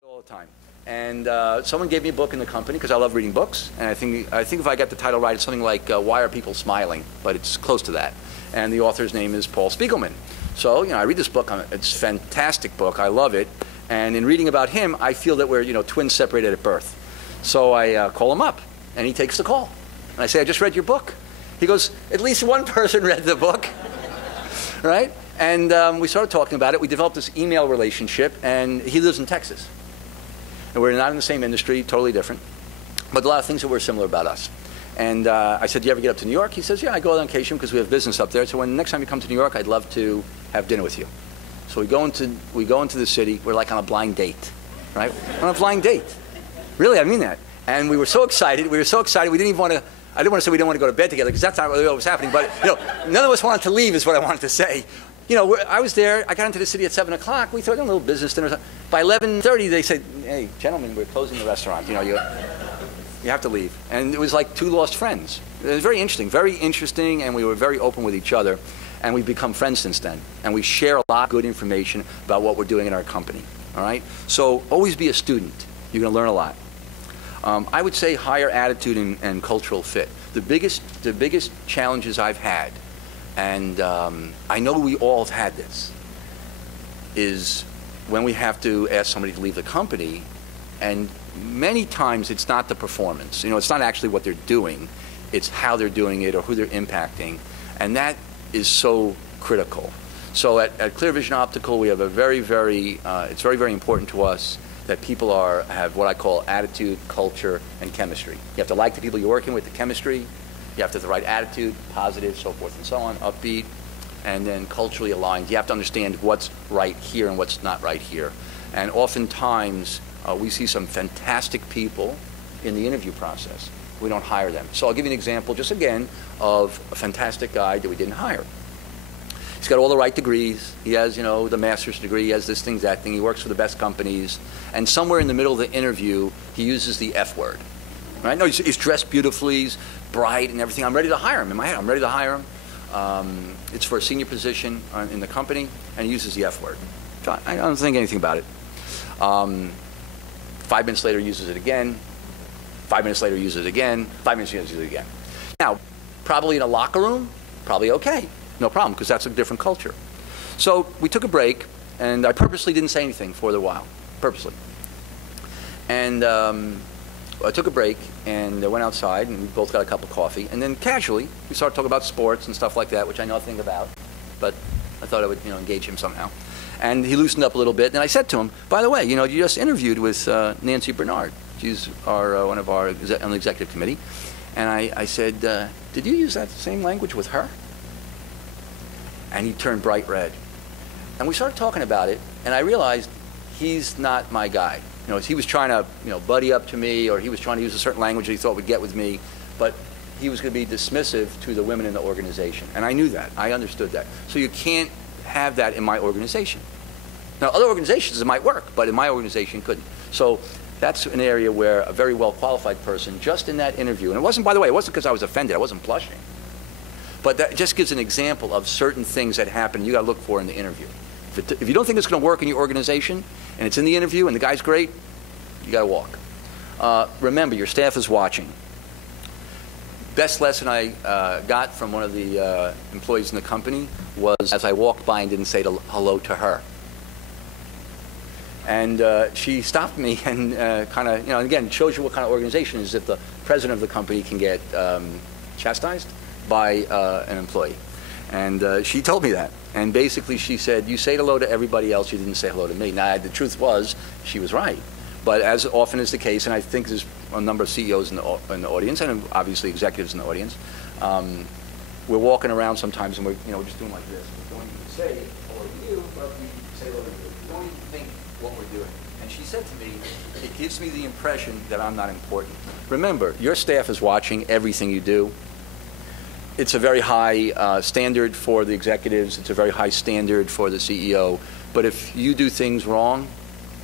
all the time. And someone gave me a book in the company because I love reading books. And I think if I got the title right, it's something like Why Are People Smiling? But it's close to that. And the author's name is Paul Spiegelman. So, you know, I read this book. It's a fantastic book. I love it. And in reading about him, I feel that we're, you know, twins separated at birth. So I call him up, and he takes the call. And I say, I just read your book. He goes, at least one person read the book, right? And we started talking about it. We developed this email relationship, and he lives in Texas. And we're not in the same industry, totally different. But a lot of things that were similar about us. And I said, do you ever get up to New York? He says, yeah, I go on occasion because we have business up there. So when the next time you come to New York, I'd love to have dinner with you. So we go into the city. We're like on a blind date, right? On a blind date. Really, I mean that. And we were so excited. We didn't even want to. I didn't want to say we didn't want to go to bed together because that's not really what was happening. But you know, none of us wanted to leave, is what I wanted to say. You know, I was there. I got into the city at 7 o'clock. We thought a little business dinner. By 11:30, they said, "Hey, gentlemen, we're closing the restaurant. You know, you have to leave." And it was like 2 lost friends. It was very interesting, and we were very open with each other. And we've become friends since then. And we share a lot of good information about what we're doing in our company. All right? So always be a student. You're going to learn a lot. I would say higher attitude and cultural fit. The biggest challenges I've had, and I know we all have had this, is when we have to ask somebody to leave the company, and many times it's not the performance. You know, it's not actually what they're doing. It's how they're doing it or who they're impacting. And that is so critical. So at Clear Vision Optical, we have a it's very important to us that people have what I call attitude, culture, and chemistry. You have to like the people you're working with, the chemistry. You have to have the right attitude, positive, so forth and so on, upbeat, and then culturally aligned. You have to understand what's right here and what's not right here. And oftentimes, we see some fantastic people in the interview process. We don't hire them. So I'll give you an example, just again, of a fantastic guy that we didn't hire. He's got all the right degrees. He has, you know, the master's degree. He has this thing, that thing. He works for the best companies. And somewhere in the middle of the interview, he uses the F word. Right? No, he's dressed beautifully. He's bright and everything. I'm ready to hire him. In my head, I'm ready to hire him. It's for a senior position in the company, and he uses the F word. So I don't think anything about it. 5 minutes later, he uses it again. 5 minutes later, he uses it again. 5 minutes later, he uses it again. Now, probably in a locker room, probably okay. No problem, because that's a different culture. So we took a break, and I purposely didn't say anything for a while, purposely. And I took a break, and I went outside, and we both got a cup of coffee. And then casually, we started talking about sports and stuff like that, which I know nothing about, but I thought I would, you know, engage him somehow. And he loosened up a little bit, and I said to him, by the way, you know, you just interviewed with Nancy Bernard. She's one of our on the executive committee. And I said, did you use that same language with her? And he turned bright red. And we started talking about it, and I realized he's not my guy. You know, he was trying to, you know, buddy up to me, or he was trying to use a certain language that he thought would get with me, but he was going to be dismissive to the women in the organization. And I knew that. I understood that. So you can't have that in my organization. Now, other organizations, it might work, but in my organization, couldn't. So that's an area where a very well-qualified person, just in that interview, and it wasn't, by the way, it wasn't because I was offended. I wasn't blushing. But that just gives an example of certain things that happen you got to look for in the interview. If you don't think it's going to work in your organization, and it's in the interview, and the guy's great, you got to walk. Remember, your staff is watching. Best lesson I got from one of the employees in the company was as I walked by and didn't say hello to her. And she stopped me and kind of, again, it shows you what kind of organization is if the president of the company can get chastised by an employee. And she told me that. And basically she said, you say hello to everybody else, you didn't say hello to me. Now, the truth was, she was right. But as often is the case, and I think there's a number of CEOs in the audience, and obviously executives in the audience, we're walking around sometimes and we're just doing like this. We don't even say hello to you, but we say hello to you. We don't even think what we're doing. And she said to me, it gives me the impression that I'm not important. Remember, your staff is watching everything you do. It's a very high standard for the executives. It's a very high standard for the CEO. But if you do things wrong,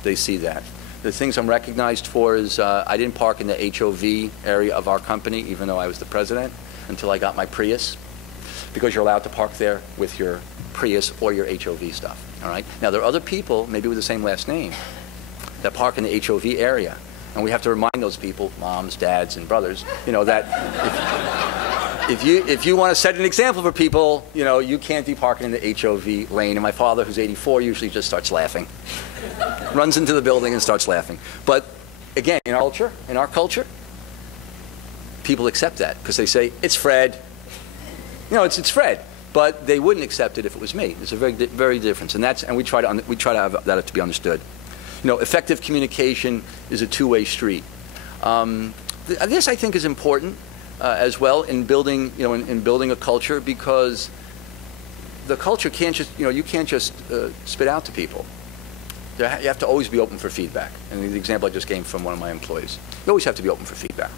they see that. The things I'm recognized for is I didn't park in the HOV area of our company, even though I was the president, until I got my Prius, because you're allowed to park there with your Prius or your HOV stuff. All right. Now, there are other people, maybe with the same last name, that park in the HOV area. And we have to remind those people, moms, dads, and brothers, that if you want to set an example for people, you can't be parking in the HOV lane. And my father, who's 84, usually just starts laughing. Runs into the building and starts laughing. But again, in our culture, people accept that because they say, it's Fred. It's Fred. But they wouldn't accept it if it was me. It's a very difference. And we try to have that to be understood. Effective communication is a two-way street. This, I think, is important as well in building, in building a culture, because the culture can't just, you can't just spit out to people. You have to always be open for feedback. And the example I just gave from one of my employees, you always have to be open for feedback.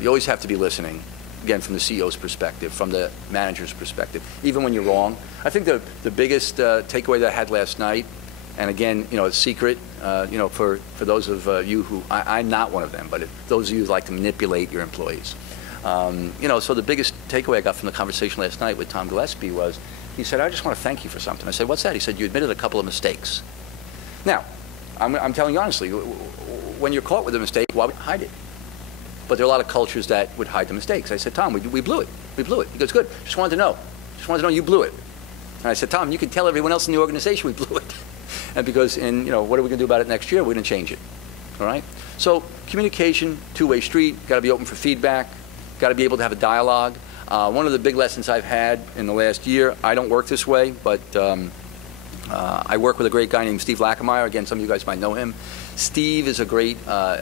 You always have to be listening. Again, from the CEO's perspective, from the manager's perspective, even when you're wrong. I think the biggest takeaway that I had last night, and again, a secret, for those of you who, I'm not one of them, but those of you who like to manipulate your employees. So the biggest takeaway I got from the conversation last night with Tom Gillespie was, he said, I just want to thank you for something. I said, what's that? He said, you admitted a couple of mistakes. Now, I'm telling you honestly, when you're caught with a mistake, why would you hide it? But there are a lot of cultures that would hide the mistakes. I said, Tom, we blew it. We blew it. He goes, good. Just wanted to know you blew it. And I said, Tom, you can tell everyone else in the organization we blew it. And because, what are we going to do about it next year? We're going to change it. All right? So communication, two-way street, got to be open for feedback, got to be able to have a dialogue. One of the big lessons I've had in the last year, I don't work this way, but I work with a great guy named Steve Lackameyer. Again, some of you guys might know him. Steve is a great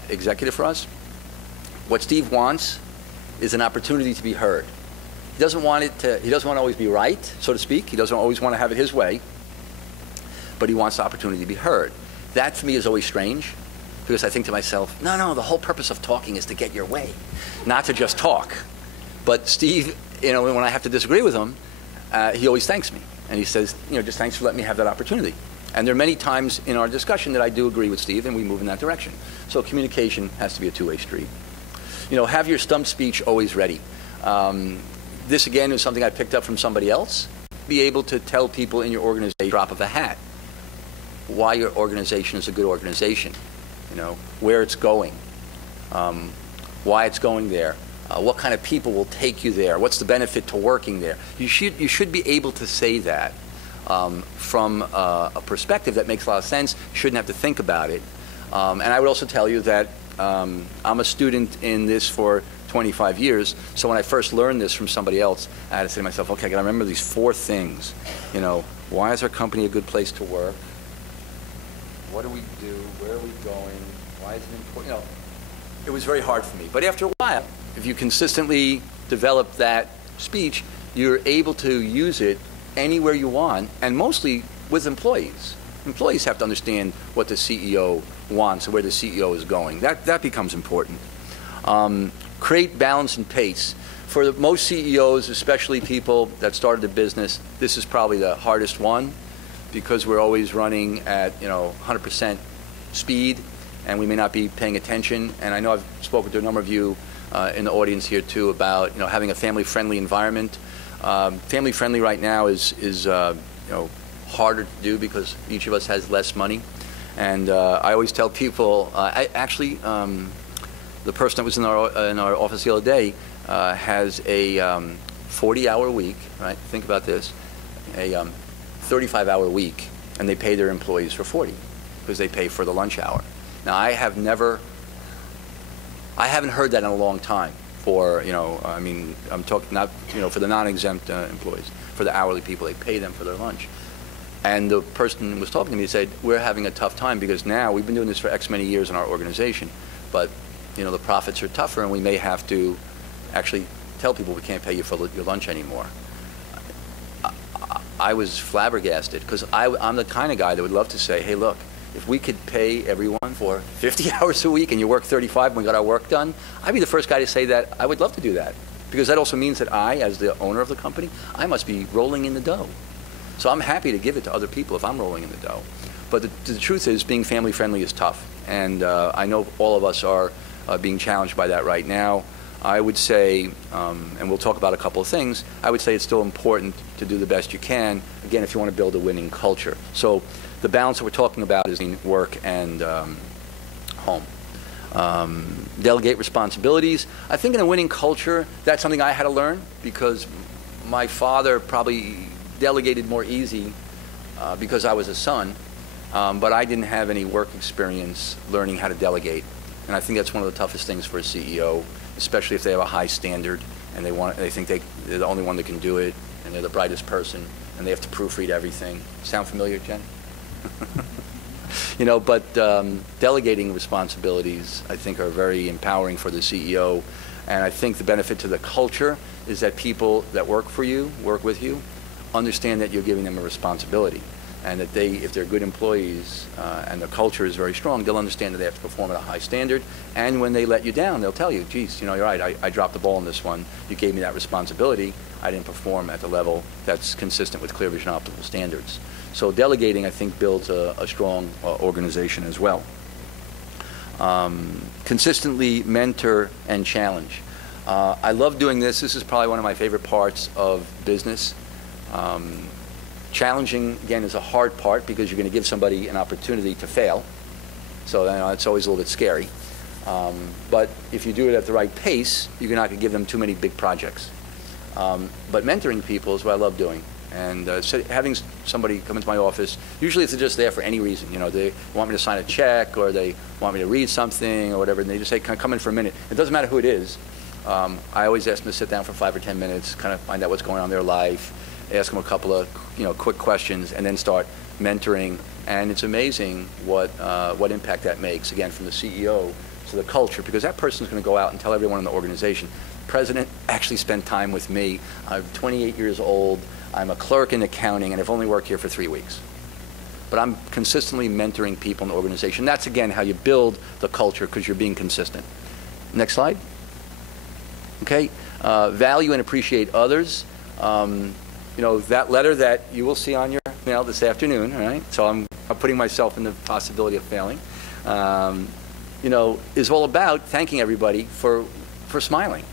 executive for us. What Steve wants is an opportunity to be heard. He doesn't want to always be right, so to speak. He doesn't always want to have it his way, but he wants the opportunity to be heard. That, for me, is always strange, because I think to myself, no, the whole purpose of talking is to get your way, not to just talk. But Steve, when I have to disagree with him, he always thanks me. And he says, just thanks for letting me have that opportunity. And there are many times in our discussion that I do agree with Steve, and we move in that direction. So communication has to be a two-way street. Have your stump speech always ready. This, again, is something I picked up from somebody else. Be able to tell people in your organization, drop of a hat, why your organization is a good organization, where it's going, why it's going there, what kind of people will take you there, what's the benefit to working there. You should be able to say that from a perspective that makes a lot of sense. You shouldn't have to think about it. And I would also tell you that I'm a student in this for 25 years, so when I first learned this from somebody else, I had to say to myself, okay, I got to remember these 4 things. Why is our company a good place to work? What do we do? Where are we going? Why is it important? It was very hard for me. But after a while, if you consistently develop that speech, you're able to use it anywhere you want, and mostly with employees. Employees have to understand what the CEO wants and where the CEO is going. That becomes important. Create balance and pace. For most CEOs, especially people that started a business, this is probably the hardest one, because we're always running at 100% speed, and we may not be paying attention. And I know I've spoken to a number of you in the audience here too about having a family-friendly environment. Family-friendly right now is harder to do because each of us has less money. And I always tell people, the person that was in our office the other day has a 40-hour week, right? Think about this, a 35-hour week, and they pay their employees for 40. because they pay for the lunch hour. Now, I haven't heard that in a long time for, I mean, I'm talking not, for the non-exempt employees, for the hourly people, they pay them for their lunch. And the person was talking to me and said, we're having a tough time because now we've been doing this for X many years in our organization, but, the profits are tougher and we may have to actually tell people we can't pay you for your lunch anymore. I was flabbergasted because I'm the kind of guy that would love to say, hey, look, if we could pay everyone for 50 hours a week and you work 35 and we got our work done, I'd be the first guy to say that. I would love to do that because that also means that I, as the owner of the company, I must be rolling in the dough. So I'm happy to give it to other people if I'm rolling in the dough. But the truth is being family friendly is tough. And I know all of us are being challenged by that right now. I would say, and we'll talk about a couple of things, I would say it's still important to do the best you can, again, if you want to build a winning culture. So the balance that we're talking about is in work and home. Delegate responsibilities. I think in a winning culture, that's something I had to learn because my father probably delegated more easy because I was a son, but I didn't have any work experience learning how to delegate. And I think that's one of the toughest things for a CEO, especially if they have a high standard and they think they're the only one that can do it and they're the brightest person and they have to proofread everything. Sound familiar, Jen? But delegating responsibilities, I think, are very empowering for the CEO. And I think the benefit to the culture is that people that work with you, understand that you're giving them a responsibility. And that if they're good employees and the culture is very strong, they'll understand that they have to perform at a high standard. And when they let you down, they'll tell you, geez, you're right, I dropped the ball on this one. You gave me that responsibility. I didn't perform at the level that's consistent with Clear Vision Optimal standards. So delegating, I think, builds a strong organization as well. Consistently mentor and challenge. I love doing this. This is probably one of my favorite parts of business. Challenging, again, is a hard part because you're going to give somebody an opportunity to fail. So it's always a little bit scary. But if you do it at the right pace, you're not going to give them too many big projects. But mentoring people is what I love doing. And having somebody come into my office, usually if they're just there for any reason, they want me to sign a check or they want me to read something or whatever, and they just say, can I come in for a minute? It doesn't matter who it is. I always ask them to sit down for 5 or 10 minutes, kind of find out what's going on in their life, ask them a couple of quick questions, and then start mentoring. And it's amazing what impact that makes, again, from the CEO to the culture, because that person's going to go out and tell everyone in the organization, President actually spent time with me. I'm 28 years old. I'm a clerk in accounting, and I've only worked here for 3 weeks. But I'm consistently mentoring people in the organization. That's, again, how you build the culture, because you're being consistent. Next slide. Okay. Value and appreciate others. That letter that you will see on your mail this afternoon, all right? So I'm putting myself in the possibility of failing, is all about thanking everybody for smiling.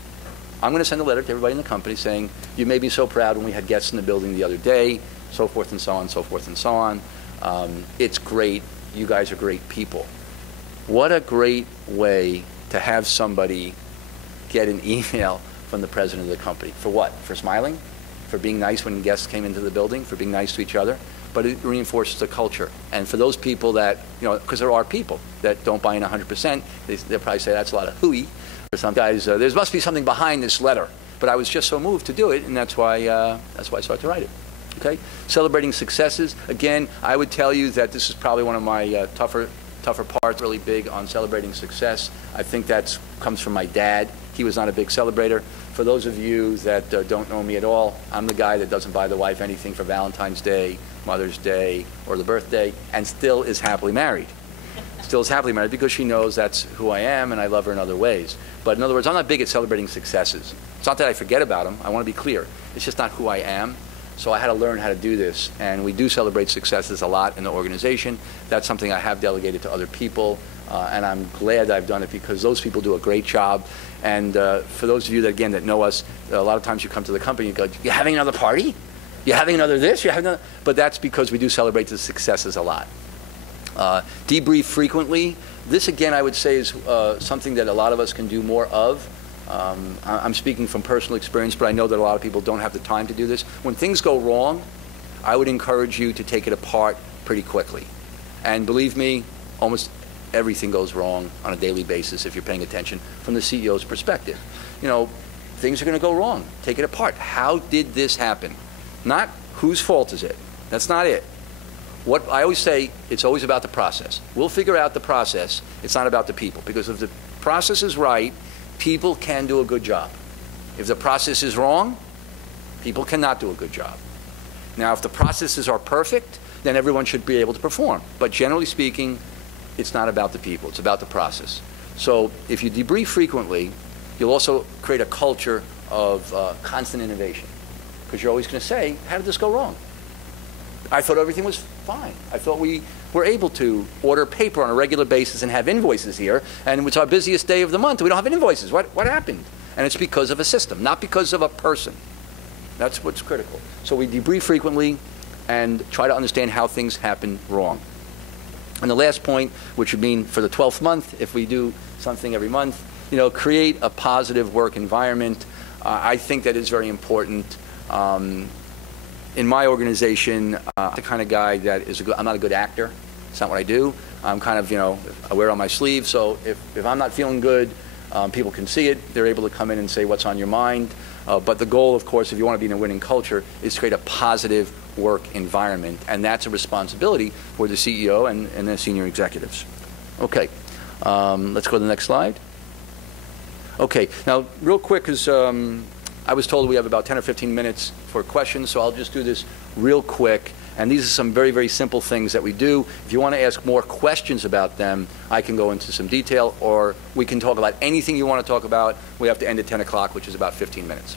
I'm going to send a letter to everybody in the company saying, you made me so proud when we had guests in the building the other day, so forth and so on, so forth and so on. It's great. You guys are great people. What a great way to have somebody get an email from the president of the company. For what? For smiling? For being nice when guests came into the building? For being nice to each other? But it reinforces the culture. And for those people that, because there are people that don't buy in 100%, they'll probably say that's a lot of hooey. For some guys, there must be something behind this letter. But I was just so moved to do it, and that's why I started to write it. Okay? Celebrating successes. Again, I would tell you that this is probably one of my tougher parts, really big on celebrating success. I think that comes from my dad. He was not a big celebrator. For those of you that don't know me at all, I'm the guy that doesn't buy the wife anything for Valentine's Day, Mother's Day, or the birthday, and still is happily married. Still is happily married because she knows that's who I am and I love her in other ways. But in other words, I'm not big at celebrating successes. It's not that I forget about them. I want to be clear. It's just not who I am. So I had to learn how to do this. And we do celebrate successes a lot in the organization. That's something I have delegated to other people. And I'm glad I've done it because those people do a great job. And for those of you that, again, that know us, a lot of times you come to the company and you go, you're having another party? You're having another this? You're having another? But that's because we do celebrate the successes a lot. Debrief frequently. This, again, I would say is something that a lot of us can do more of. I'm speaking from personal experience, but I know that a lot of people don't have the time to do this. When things go wrong, I would encourage you to take it apart pretty quickly And believe me, almost everything goes wrong on a daily basis if you're paying attention from the CEO's perspective. You know, things are going to go wrong. Take it apart. How did this happen? Not whose fault is it. That's not it. What I always say, it's always about the process. We'll figure out the process. It's not about the people. Because if the process is right, people can do a good job. If the process is wrong, people cannot do a good job. Now, if the processes are perfect, then everyone should be able to perform. But generally speaking, it's not about the people. It's about the process. So if you debrief frequently, you'll also create a culture of constant innovation. Because you're always going to say, how did this go wrong? I thought everything was fine. I thought we were able to order paper on a regular basis and have invoices here, and it's our busiest day of the month. We don't have invoices. What happened? And it's because of a system, not because of a person. That's what's critical. So we debrief frequently and try to understand how things happen wrong. And the last point, which would mean for the 12th month, if we do something every month, you know, create a positive work environment. I think that is very important. In my organization, I'm the kind of guy that is I'm not a good actor. It's not what I do. I'm kind of, you know, I wear it on my sleeve. So if I'm not feeling good, people can see it. They're able to come in and say what's on your mind. But the goal, of course, if you want to be in a winning culture, is to create a positive work environment. And that's a responsibility for the CEO and the senior executives. Okay, let's go to the next slide. Okay, now real quick, because I was told we have about 10 or 15 minutes for questions, so I'll just do this real quick. And these are some very, very simple things that we do. If you want to ask more questions about them, I can go into some detail, or we can talk about anything you want to talk about. We have to end at 10 o'clock, which is about 15 minutes.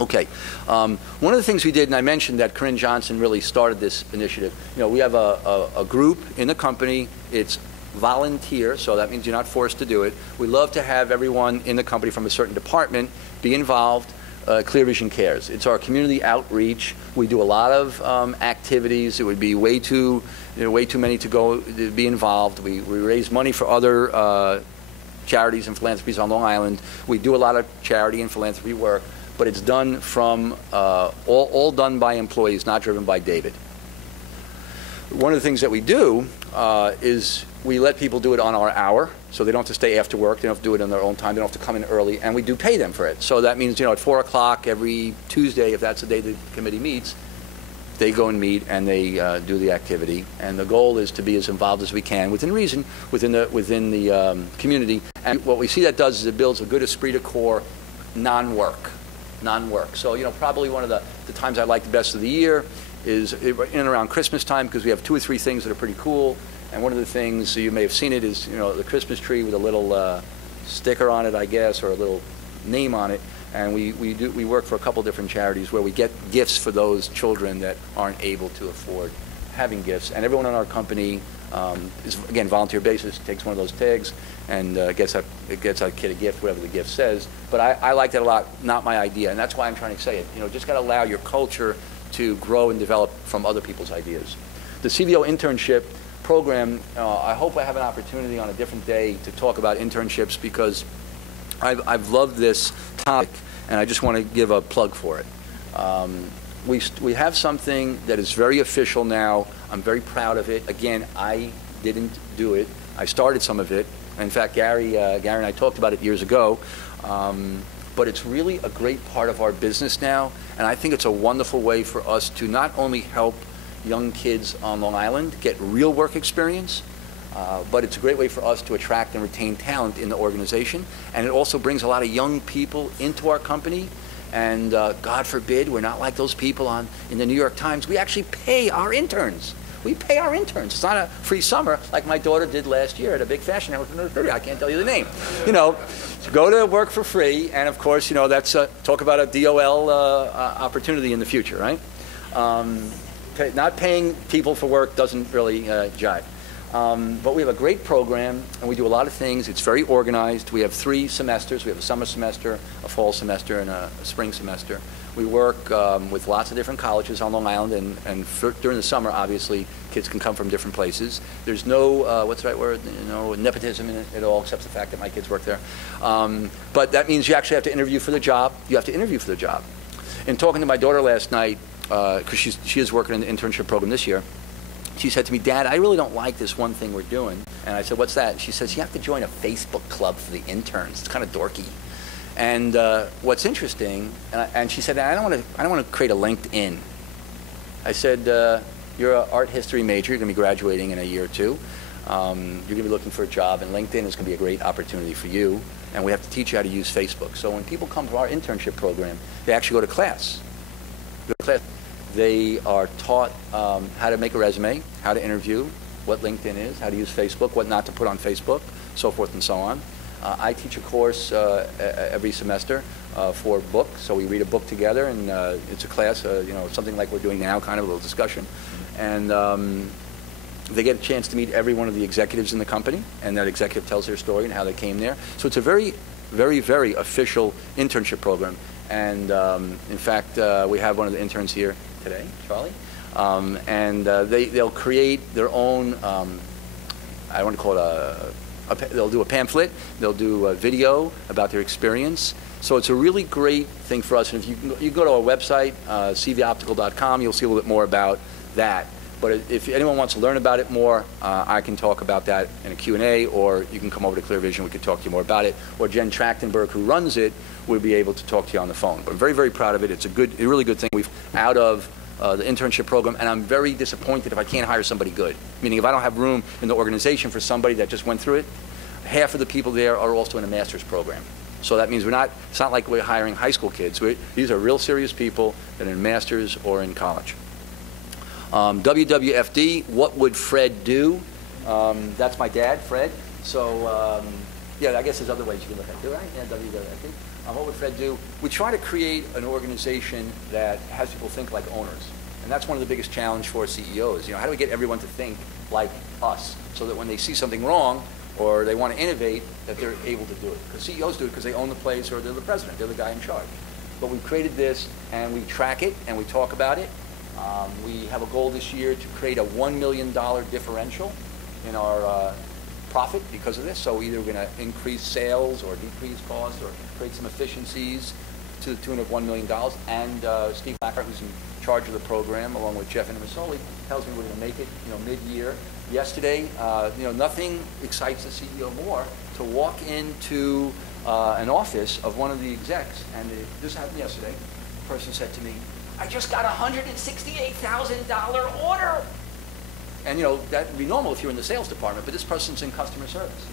Okay. One of the things we did, and I mentioned that Corinne Johnson really started this initiative. You know, we have a group in the company. It's volunteer, so that means you're not forced to do it. We love to have everyone in the company from a certain department be involved. Clear Vision Cares. It's our community outreach. We do a lot of activities. It would be way too many to be involved. We raise money for other charities and philanthropies on Long Island. We do a lot of charity and philanthropy work, but it's done from all done by employees, not driven by David. One of the things that we do is we let people do it on our hour, so they don't have to stay after work. They don't have to do it on their own time. They don't have to come in early, and we do pay them for it. So that means, you know, at 4 o'clock every Tuesday, if that's the day the committee meets, they go and meet and they do the activity. And the goal is to be as involved as we can, within reason, within the community. And what we see that does is it builds a good esprit de corps, non-work. So, you know, probably one of the times I like the best of the year is in and around Christmas time, because we have 2 or 3 things that are pretty cool. And one of the things, so you may have seen it, is, you know, the Christmas tree with a little sticker on it, I guess, or a little name on it. And we work for a couple different charities where we get gifts for those children that aren't able to afford having gifts. And everyone in our company is, again, volunteer basis, takes one of those tags and gets a kid a gift, whatever the gift says. But I like that a lot, not my idea. And that's why I'm trying to say it. You know, just got to allow your culture to grow and develop from other people's ideas. The CVO internship program, I hope I have an opportunity on a different day to talk about internships, because I've loved this topic, and I just want to give a plug for it. We have something that is very official now. I'm very proud of it. Again, I didn't do it. I started some of it. In fact, Gary and I talked about it years ago. But it's really a great part of our business now, and I think it's a wonderful way for us to not only help young kids on Long Island get real work experience, but it's a great way for us to attract and retain talent in the organization. And it also brings a lot of young people into our company. And God forbid, we're not like those people in the New York Times. We actually pay our interns. We pay our interns. It's not a free summer like my daughter did last year at a big fashion house. I can't tell you the name. You know, so go to work for free. And of course, you know, that's talk about a DOL opportunity in the future, right? Not paying people for work doesn't really jive. But we have a great program, and we do a lot of things. It's very organized. We have 3 semesters. We have a summer semester, a fall semester, and a spring semester. We work with lots of different colleges on Long Island, and during the summer, obviously, kids can come from different places. There's no, what's the right word, nepotism in it at all, except the fact that my kids work there. But that means you actually have to interview for the job. You have to interview for the job. In talking to my daughter last night, because she is working in the internship program this year, she said to me, Dad, I really don't like this one thing we're doing. And I said, what's that? And she says, you have to join a Facebook club for the interns. It's kind of dorky. And what's interesting, and she said, I don't want to create a LinkedIn. I said, you're an art history major. You're going to be graduating in a year or two. You're going to be looking for a job, and LinkedIn is going to be a great opportunity for you. And we have to teach you how to use Facebook. So when people come to our internship program, they actually go to class. They are taught how to make a resume, how to interview, what LinkedIn is, how to use Facebook, what not to put on Facebook, so forth and so on. I teach a course every semester for a book. So we read a book together, and it's a class, something like we're doing now, kind of a little discussion. And they get a chance to meet every one of the executives in the company, and that executive tells their story and how they came there. So it's a very, very, very official internship program. And in fact, we have one of the interns here today, Charlie. And they'll create their own, I want to call it they'll do a pamphlet, they'll do a video about their experience. So it's a really great thing for us. And if you go to our website, cvoptical.com, you'll see a little bit more about that. But if anyone wants to learn about it more, I can talk about that in a Q&A, or you can come over to Clear Vision. We could talk to you more about it. Or Jen Trachtenberg, who runs it, would be able to talk to you on the phone. But I'm very, very proud of it. It's a really good thing. We've out of the internship program, and I'm very disappointed if I can't hire somebody good. Meaning if I don't have room in the organization for somebody that just went through it. Half of the people there are also in a master's program. So that means it's not like we're hiring high school kids. These are real serious people that are in master's or in college. WWFD, what would Fred do? That's my dad, Fred. So, yeah, I guess there's other ways you can look at it, right? Yeah, WWFD. What would Fred do? We try to create an organization that has people think like owners. And that's one of the biggest challenges for CEOs. How do we get everyone to think like us so that when they see something wrong or they want to innovate, that they're able to do it? Because CEOs do it because they own the place or they're the president. They're the guy in charge. But we've created this, and we track it, and we talk about it. We have a goal this year to create a $1 million differential in our profit because of this. So either we're going to increase sales or decrease costs or create some efficiencies to the tune of $1 million. And Steve Blackheart, who's in charge of the program, along with Jeff Inamisoli, tells me we're going to make it, mid-year. Yesterday, nothing excites the CEO more to walk into an office of one of the execs, and this happened yesterday. The person said to me, I just got a $168,000 order. And that would be normal if you're in the sales department, but this person's in customer service.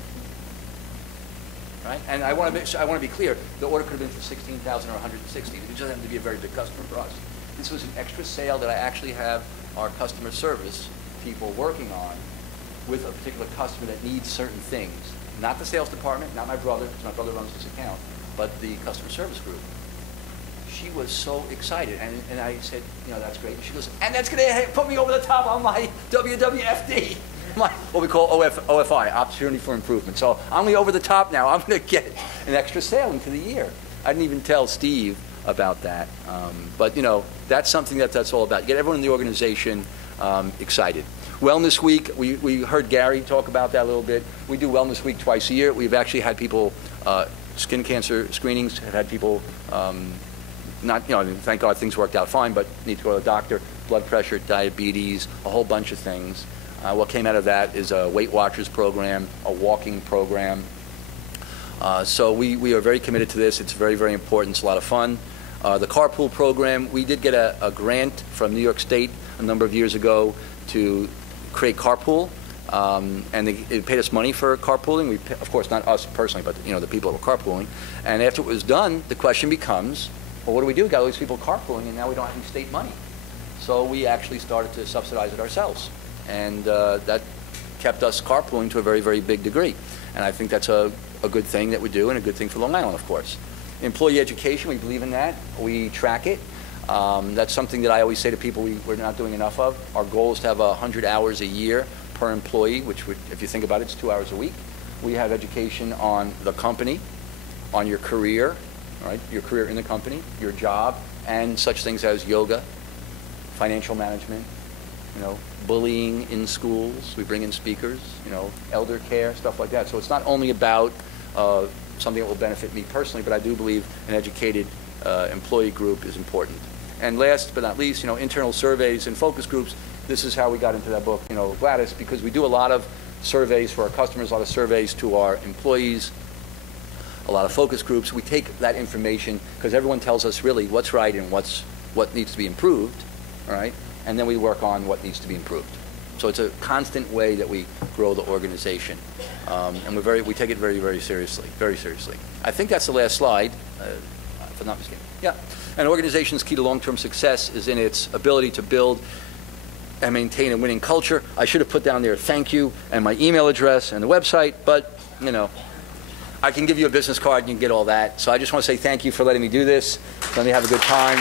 Right? And I want to be clear, the order could have been for $16,000 or $160,000. It just happened to be a very big customer for us. This was an extra sale that I actually have our customer service people working on with a particular customer that needs certain things. Not the sales department, not my brother, because my brother runs this account, but the customer service group. She was so excited, and I said, that's great. And she goes, and that's going to put me over the top on my WWFD, what we call OFI, Opportunity for Improvement. So I'm going to be over the top now. I'm going to get an extra sale into the year. I didn't even tell Steve about that. But, that's something that's all about. Get everyone in the organization excited. Wellness Week, we heard Gary talk about that a little bit. We do Wellness Week twice a year. We've actually had people, skin cancer screenings, have had people thank God things worked out fine, but need to go to the doctor, blood pressure, diabetes, a whole bunch of things. What came out of that is a Weight Watchers program, a walking program. So we are very committed to this. It's very, very important. It's a lot of fun. The carpool program, we did get a grant from New York State a number of years ago to create carpool. And they paid us money for carpooling. Of course, not us personally, but the people that were carpooling. And after it was done, the question becomes, well, what do we do? We got all these people carpooling, and now we don't have any state money. So we actually started to subsidize it ourselves. And that kept us carpooling to a very, very big degree. And I think that's a good thing that we do, and a good thing for Long Island, of course. Employee education, we believe in that. We track it. That's something that I always say to people we're not doing enough of. Our goal is to have 100 hours a year per employee, which would, if you think about it, it's 2 hours a week. We have education on the company, on your career, right? Your career in the company, your job, and such things as yoga, financial management, bullying in schools. We bring in speakers, elder care, stuff like that. So it's not only about something that will benefit me personally, but I do believe an educated employee group is important. And last but not least, internal surveys and focus groups this is how we got into that book, Gladys, because we do a lot of surveys for our customers, a lot of surveys to our employees, a lot of focus groups. We take that information because everyone tells us really what's right and what needs to be improved, all right? And then we work on what needs to be improved. So it's a constant way that we grow the organization. And we take it very, very seriously, very seriously. I think that's the last slide, if I'm not mistaken. Yeah. An organization's key to long-term success is in its ability to build and maintain a winning culture. I should have put down there thank you and my email address and the website, but, I can give you a business card and you can get all that. So I just want to say thank you for letting me do this. Let me have a good time.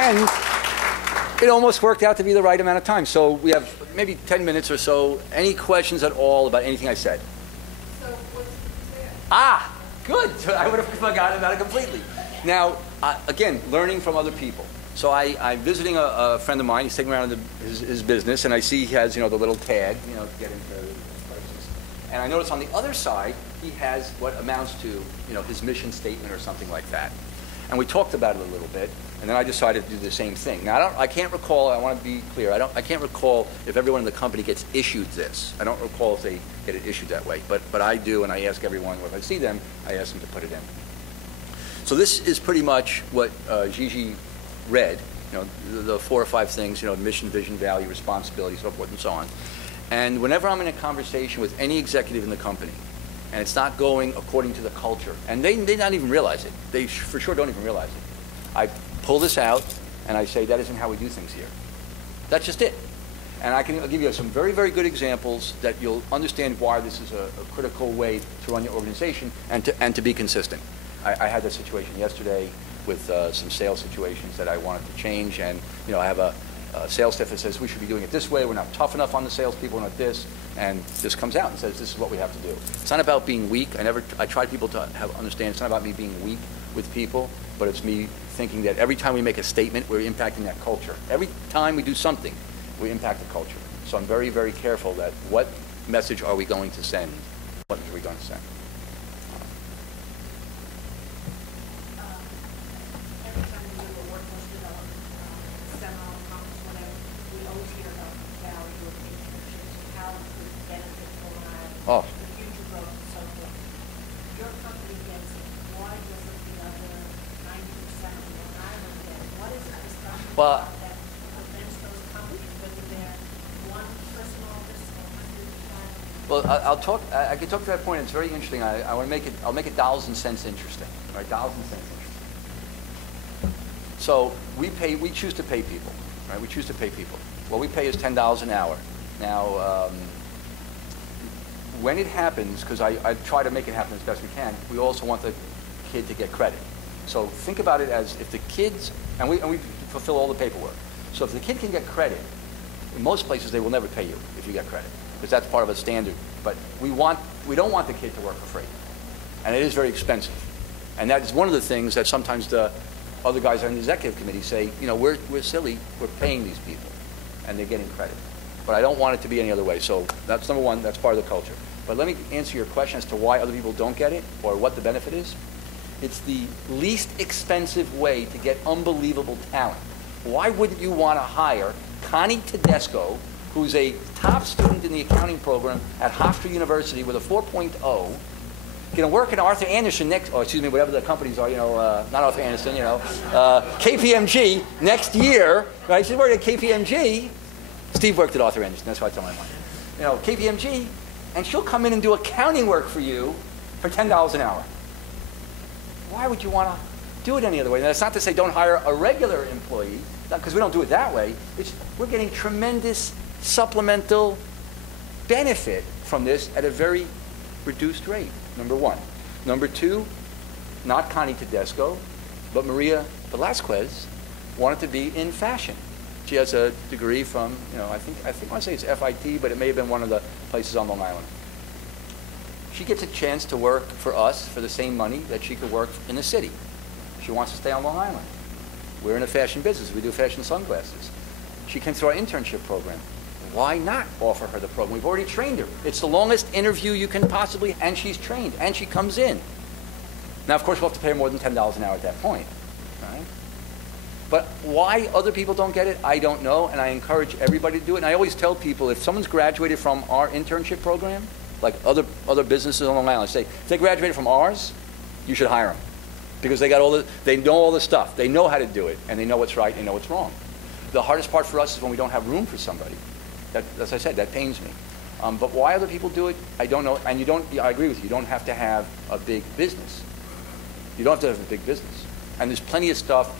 And it almost worked out to be the right amount of time. So we have maybe 10 minutes or so. Any questions at all about anything I said? So what's there? Ah, good. So I would have forgotten about it completely. Now, again, learning from other people. So I'm visiting a friend of mine. He's taking around his business, and I see he has, the little tag, to get into places. And I notice on the other side, he has what amounts to, his mission statement or something like that. And we talked about it a little bit, and then I decided to do the same thing. Now, I can't recall. I want to be clear. I can't recall if everyone in the company gets issued this. I don't recall if they get it issued that way. But I do, and I ask everyone if I see them, I ask them to put it in. So this is pretty much what Gigi read, the 4 or 5 things, mission, vision, value, responsibility, so forth and so on. And whenever I'm in a conversation with any executive in the company, and it's not going according to the culture, and they not even realize it, they for sure don't even realize it, I pull this out and I say, that isn't how we do things here. That's just it. And I'll give you some very, very good examples that you'll understand why this is a critical way to run your organization and to be consistent. I had that situation yesterday with some sales situations that I wanted to change, and I have a sales staff that says we should be doing it this way. We're not tough enough on the salespeople, we're not this, and this comes out and says this is what we have to do. It's not about being weak. I try people to understand it's not about me being weak with people, but it's me thinking that every time we make a statement, we're impacting that culture. Every time we do something, we impact the culture. So I'm very, very careful that what message are we going to send? What message are we going to send? Oh. Your company gets it. Why doesn't the other 90% of Long Island get it? What is that discussion about that prevents those companies, whether they're one person office or 100? Well, I'll talk. I can talk to that point. It's very interesting. I want to make it. I'll make it dollars and cents interesting. Right, dollars and cents interesting. So we choose to pay people. Right, we choose to pay people. What we pay is $10 an hour. Now. When it happens, because I try to make it happen as best we can, we also want the kid to get credit. So think about it as if the kids, and we fulfill all the paperwork. So if the kid can get credit, in most places they will never pay you if you get credit, because that's part of a standard. But we don't want the kid to work for free, and it is very expensive. And that is one of the things that sometimes the other guys on the executive committee say, we're silly, we're paying these people, and they're getting credit. But I don't want it to be any other way. So that's number one, that's part of the culture. But let me answer your question as to why other people don't get it or what the benefit is. It's the least expensive way to get unbelievable talent. Why wouldn't you want to hire Connie Tedesco, who's a top student in the accounting program at Hofstra University with a 4.0, going to work at Arthur Anderson whatever the companies are, not Arthur Anderson, KPMG next year, right? She's working at KPMG. Steve worked at Arthur Anderson, that's why it's on my mind. KPMG, and she'll come in and do accounting work for you for $10 an hour. Why would you want to do it any other way? Now, that's not to say don't hire a regular employee, because we don't do it that way. We're getting tremendous supplemental benefit from this at a very reduced rate, number one. Number two, not Connie Tedesco, but Maria Velasquez wanted to be in fashion. She has a degree from, I think I want to say it's FIT, but it may have been one of the places on Long Island. She gets a chance to work for us for the same money that she could work in the city. She wants to stay on Long Island. We're in a fashion business. We do fashion sunglasses. She came through our internship program. Why not offer her the program? We've already trained her. It's the longest interview you can possibly, and she's trained, and she comes in. Now, of course, we'll have to pay her more than $10 an hour at that point. Right? But why other people don't get it, I don't know, and I encourage everybody to do it. And I always tell people, if someone's graduated from our internship program, like other businesses on Long Island, say, if they graduated from ours, you should hire them. Because they know all the stuff. They know how to do it, and they know what's right, and they know what's wrong. The hardest part for us is when we don't have room for somebody. As I said, that pains me. But why other people do it, I don't know. And I agree with you, you don't have to have a big business. You don't have to have a big business. And there's plenty of stuff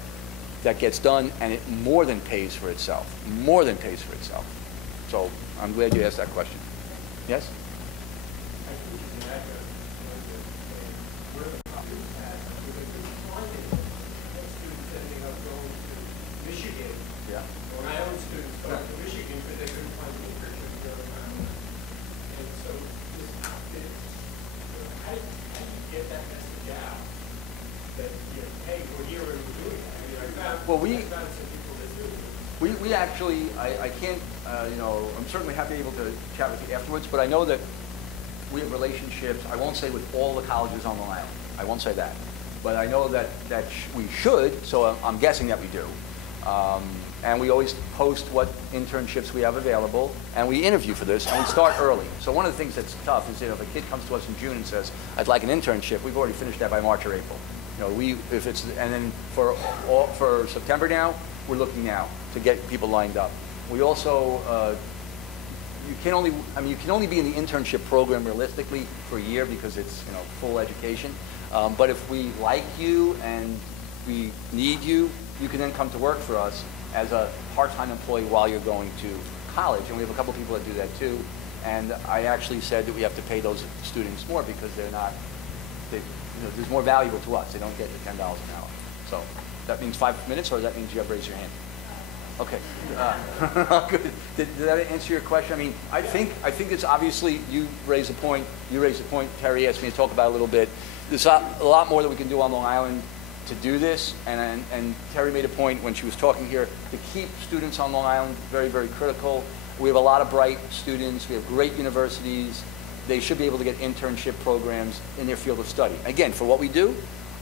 that gets done, and it more than pays for itself. More than pays for itself. So I'm glad you asked that question. Yes? Well, we actually, I can't, I'm certainly happy able to chat with you afterwards, but I know that we have relationships, I won't say with all the colleges on Long Island. I won't say that. But I know that we should, so I'm guessing that we do. And we always post what internships we have available, and we interview for this, and we start early. So one of the things that's tough is, if a kid comes to us in June and says, I'd like an internship, we've already finished that by March or April. And then for September now, we're looking now to get people lined up. We also, you can only be in the internship program realistically for a year because it's full education. But if we like you and we need you, you can then come to work for us as a part-time employee while you're going to college. And we have a couple people that do that too. And I actually said that we have to pay those students more because there's more valuable to us. They don't get the $10 an hour. So that means 5 minutes, or that means you have to raise your hand? Okay. Good. Did that answer your question? I mean, I think it's obviously, you raised a point, Terry asked me to talk about it a little bit. There's a lot more that we can do on Long Island to do this, and Terry made a point when she was talking here, to keep students on Long Island very, very critical. We have a lot of bright students. We have great universities. They should be able to get internship programs in their field of study. Again, for what we do,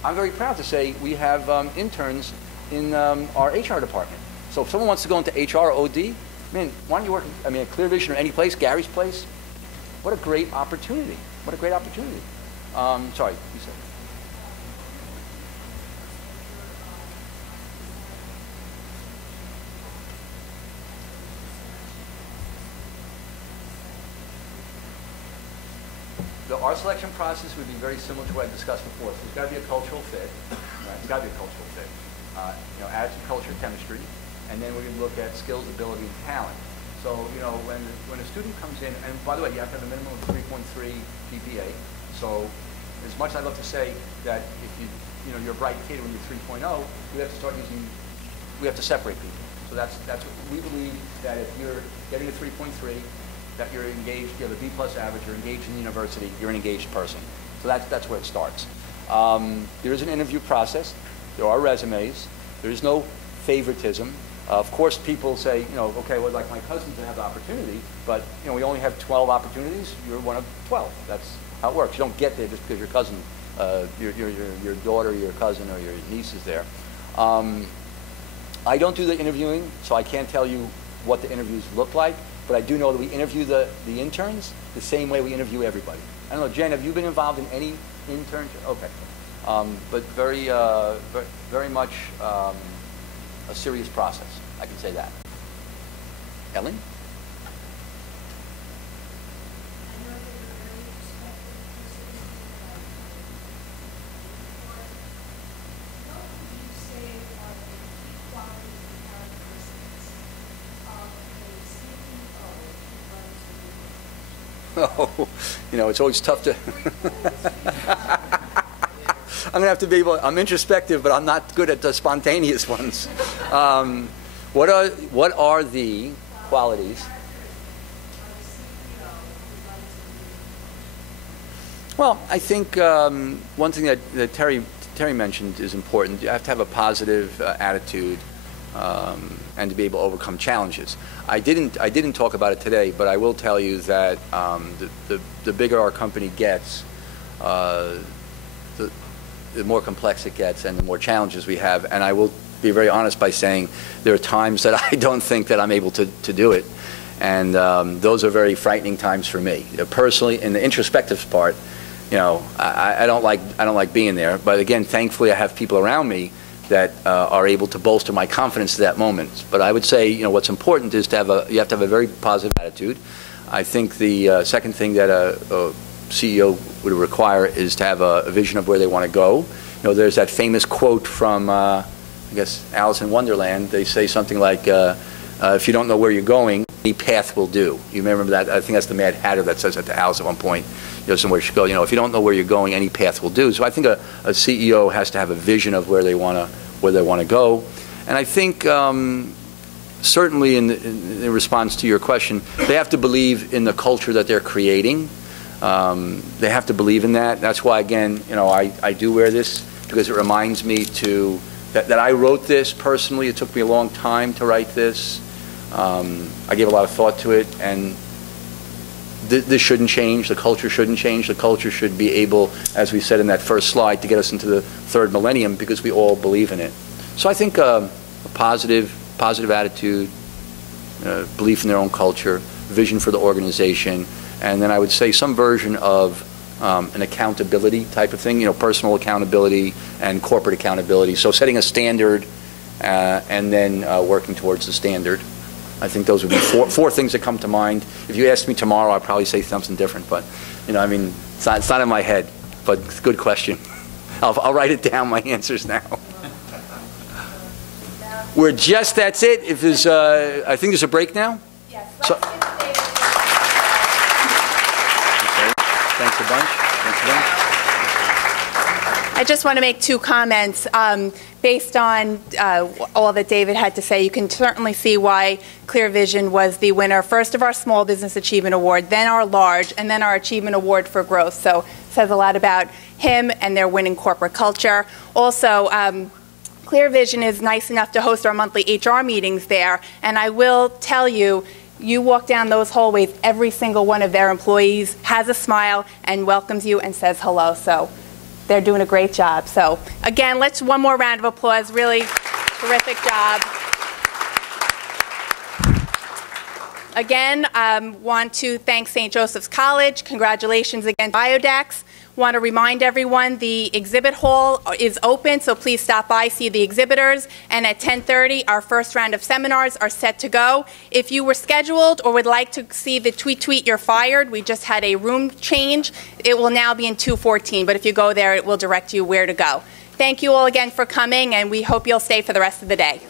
I'm very proud to say we have interns in our HR department. So if someone wants to go into HR or OD, man, why don't you work at Clear Vision or any place, Gary's place? What a great opportunity. What a great opportunity. Sorry, you said. Our selection process would be very similar to what I discussed before. So there's got to be a cultural fit. Right? It's got to be a cultural fit. Attitude, culture, chemistry, and then we can look at skills, ability, and talent. So when a student comes in, and by the way, you have to have a minimum of 3.3 GPA. So as much as I'd love to say that if you're a bright kid when you're 3.0, we have to start using, we have to separate people. So that's what we believe, that if you're getting a 3.3. That you're engaged, you have a B+ average, you're engaged in the university, you're an engaged person. So that's where it starts. There is an interview process. There are resumes. There is no favoritism. Of course, people say, okay, well, like my cousins have the opportunity, but we only have 12 opportunities. You're one of 12. That's how it works. You don't get there just because your cousin, your daughter, your cousin, or your niece is there. I don't do the interviewing, so I can't tell you what the interviews look like. But I do know that we interview the interns the same way we interview everybody. I don't know, Jen, have you been involved in any internship? Okay. But very much a serious process. I can say that. Ellen? Oh, it's always tough to. I'm going to have to be able. I'm introspective, but I'm not good at the spontaneous ones. What are the qualities? Well, I think one thing that Terry mentioned is important. You have to have a positive attitude. And to be able to overcome challenges. I didn't talk about it today, but I will tell you that the bigger our company gets, the more complex it gets, and the more challenges we have. And I will be very honest by saying there are times that I don't think that I'm able to do it. And those are very frightening times for me. Personally, in the introspective part, I don't like being there. But again, thankfully, I have people around me that are able to bolster my confidence at that moment. But I would say, what's important is you have to have a very positive attitude. I think the second thing that a CEO would require is to have a vision of where they want to go. There's that famous quote from, I guess, Alice in Wonderland. They say something like, if you don't know where you're going, any path will do. You remember that? I think that's the Mad Hatter that says that to Alice at one point. Somewhere she goes, if you don't know where you're going, any path will do. So I think a CEO has to have a vision of where they want to go. And I think certainly in response to your question, they have to believe in the culture that they're creating. They have to believe in that. That's why, again, I do wear this because it reminds me that I wrote this personally. It took me a long time to write this. I gave a lot of thought to it, and this shouldn't change. The culture shouldn't change. The culture should be able, as we said in that first slide, to get us into the third millennium because we all believe in it. So I think a positive attitude, belief in their own culture, vision for the organization, and then I would say some version of an accountability type of thing, personal accountability and corporate accountability. So setting a standard and then working towards the standard. I think those would be four things that come to mind. If you asked me tomorrow, I'd probably say something different. But, it's not in my head. But it's a good question. I'll write it down, my answers now. That's it. If there's, I think there's a break now. Yes. Thanks a bunch. I just want to make two comments. Based on all that David had to say, you can certainly see why Clear Vision was the winner, first of our Small Business Achievement Award, then our Large, and then our Achievement Award for Growth. So it says a lot about him and their winning corporate culture. Also, Clear Vision is nice enough to host our monthly HR meetings there, and I will tell you, you walk down those hallways, every single one of their employees has a smile and welcomes you and says hello. So they're doing a great job. So again, let's one more round of applause. Really terrific job. Again, want to thank St. Joseph's College. Congratulations again, Biodex. Want to remind everyone the exhibit hall is open, so please stop by, see the exhibitors. And at 10:30, our first round of seminars are set to go. If you were scheduled or would like to see the tweet you're fired, we just had a room change. It will now be in 214, but if you go there, it will direct you where to go. Thank you all again for coming, and we hope you'll stay for the rest of the day.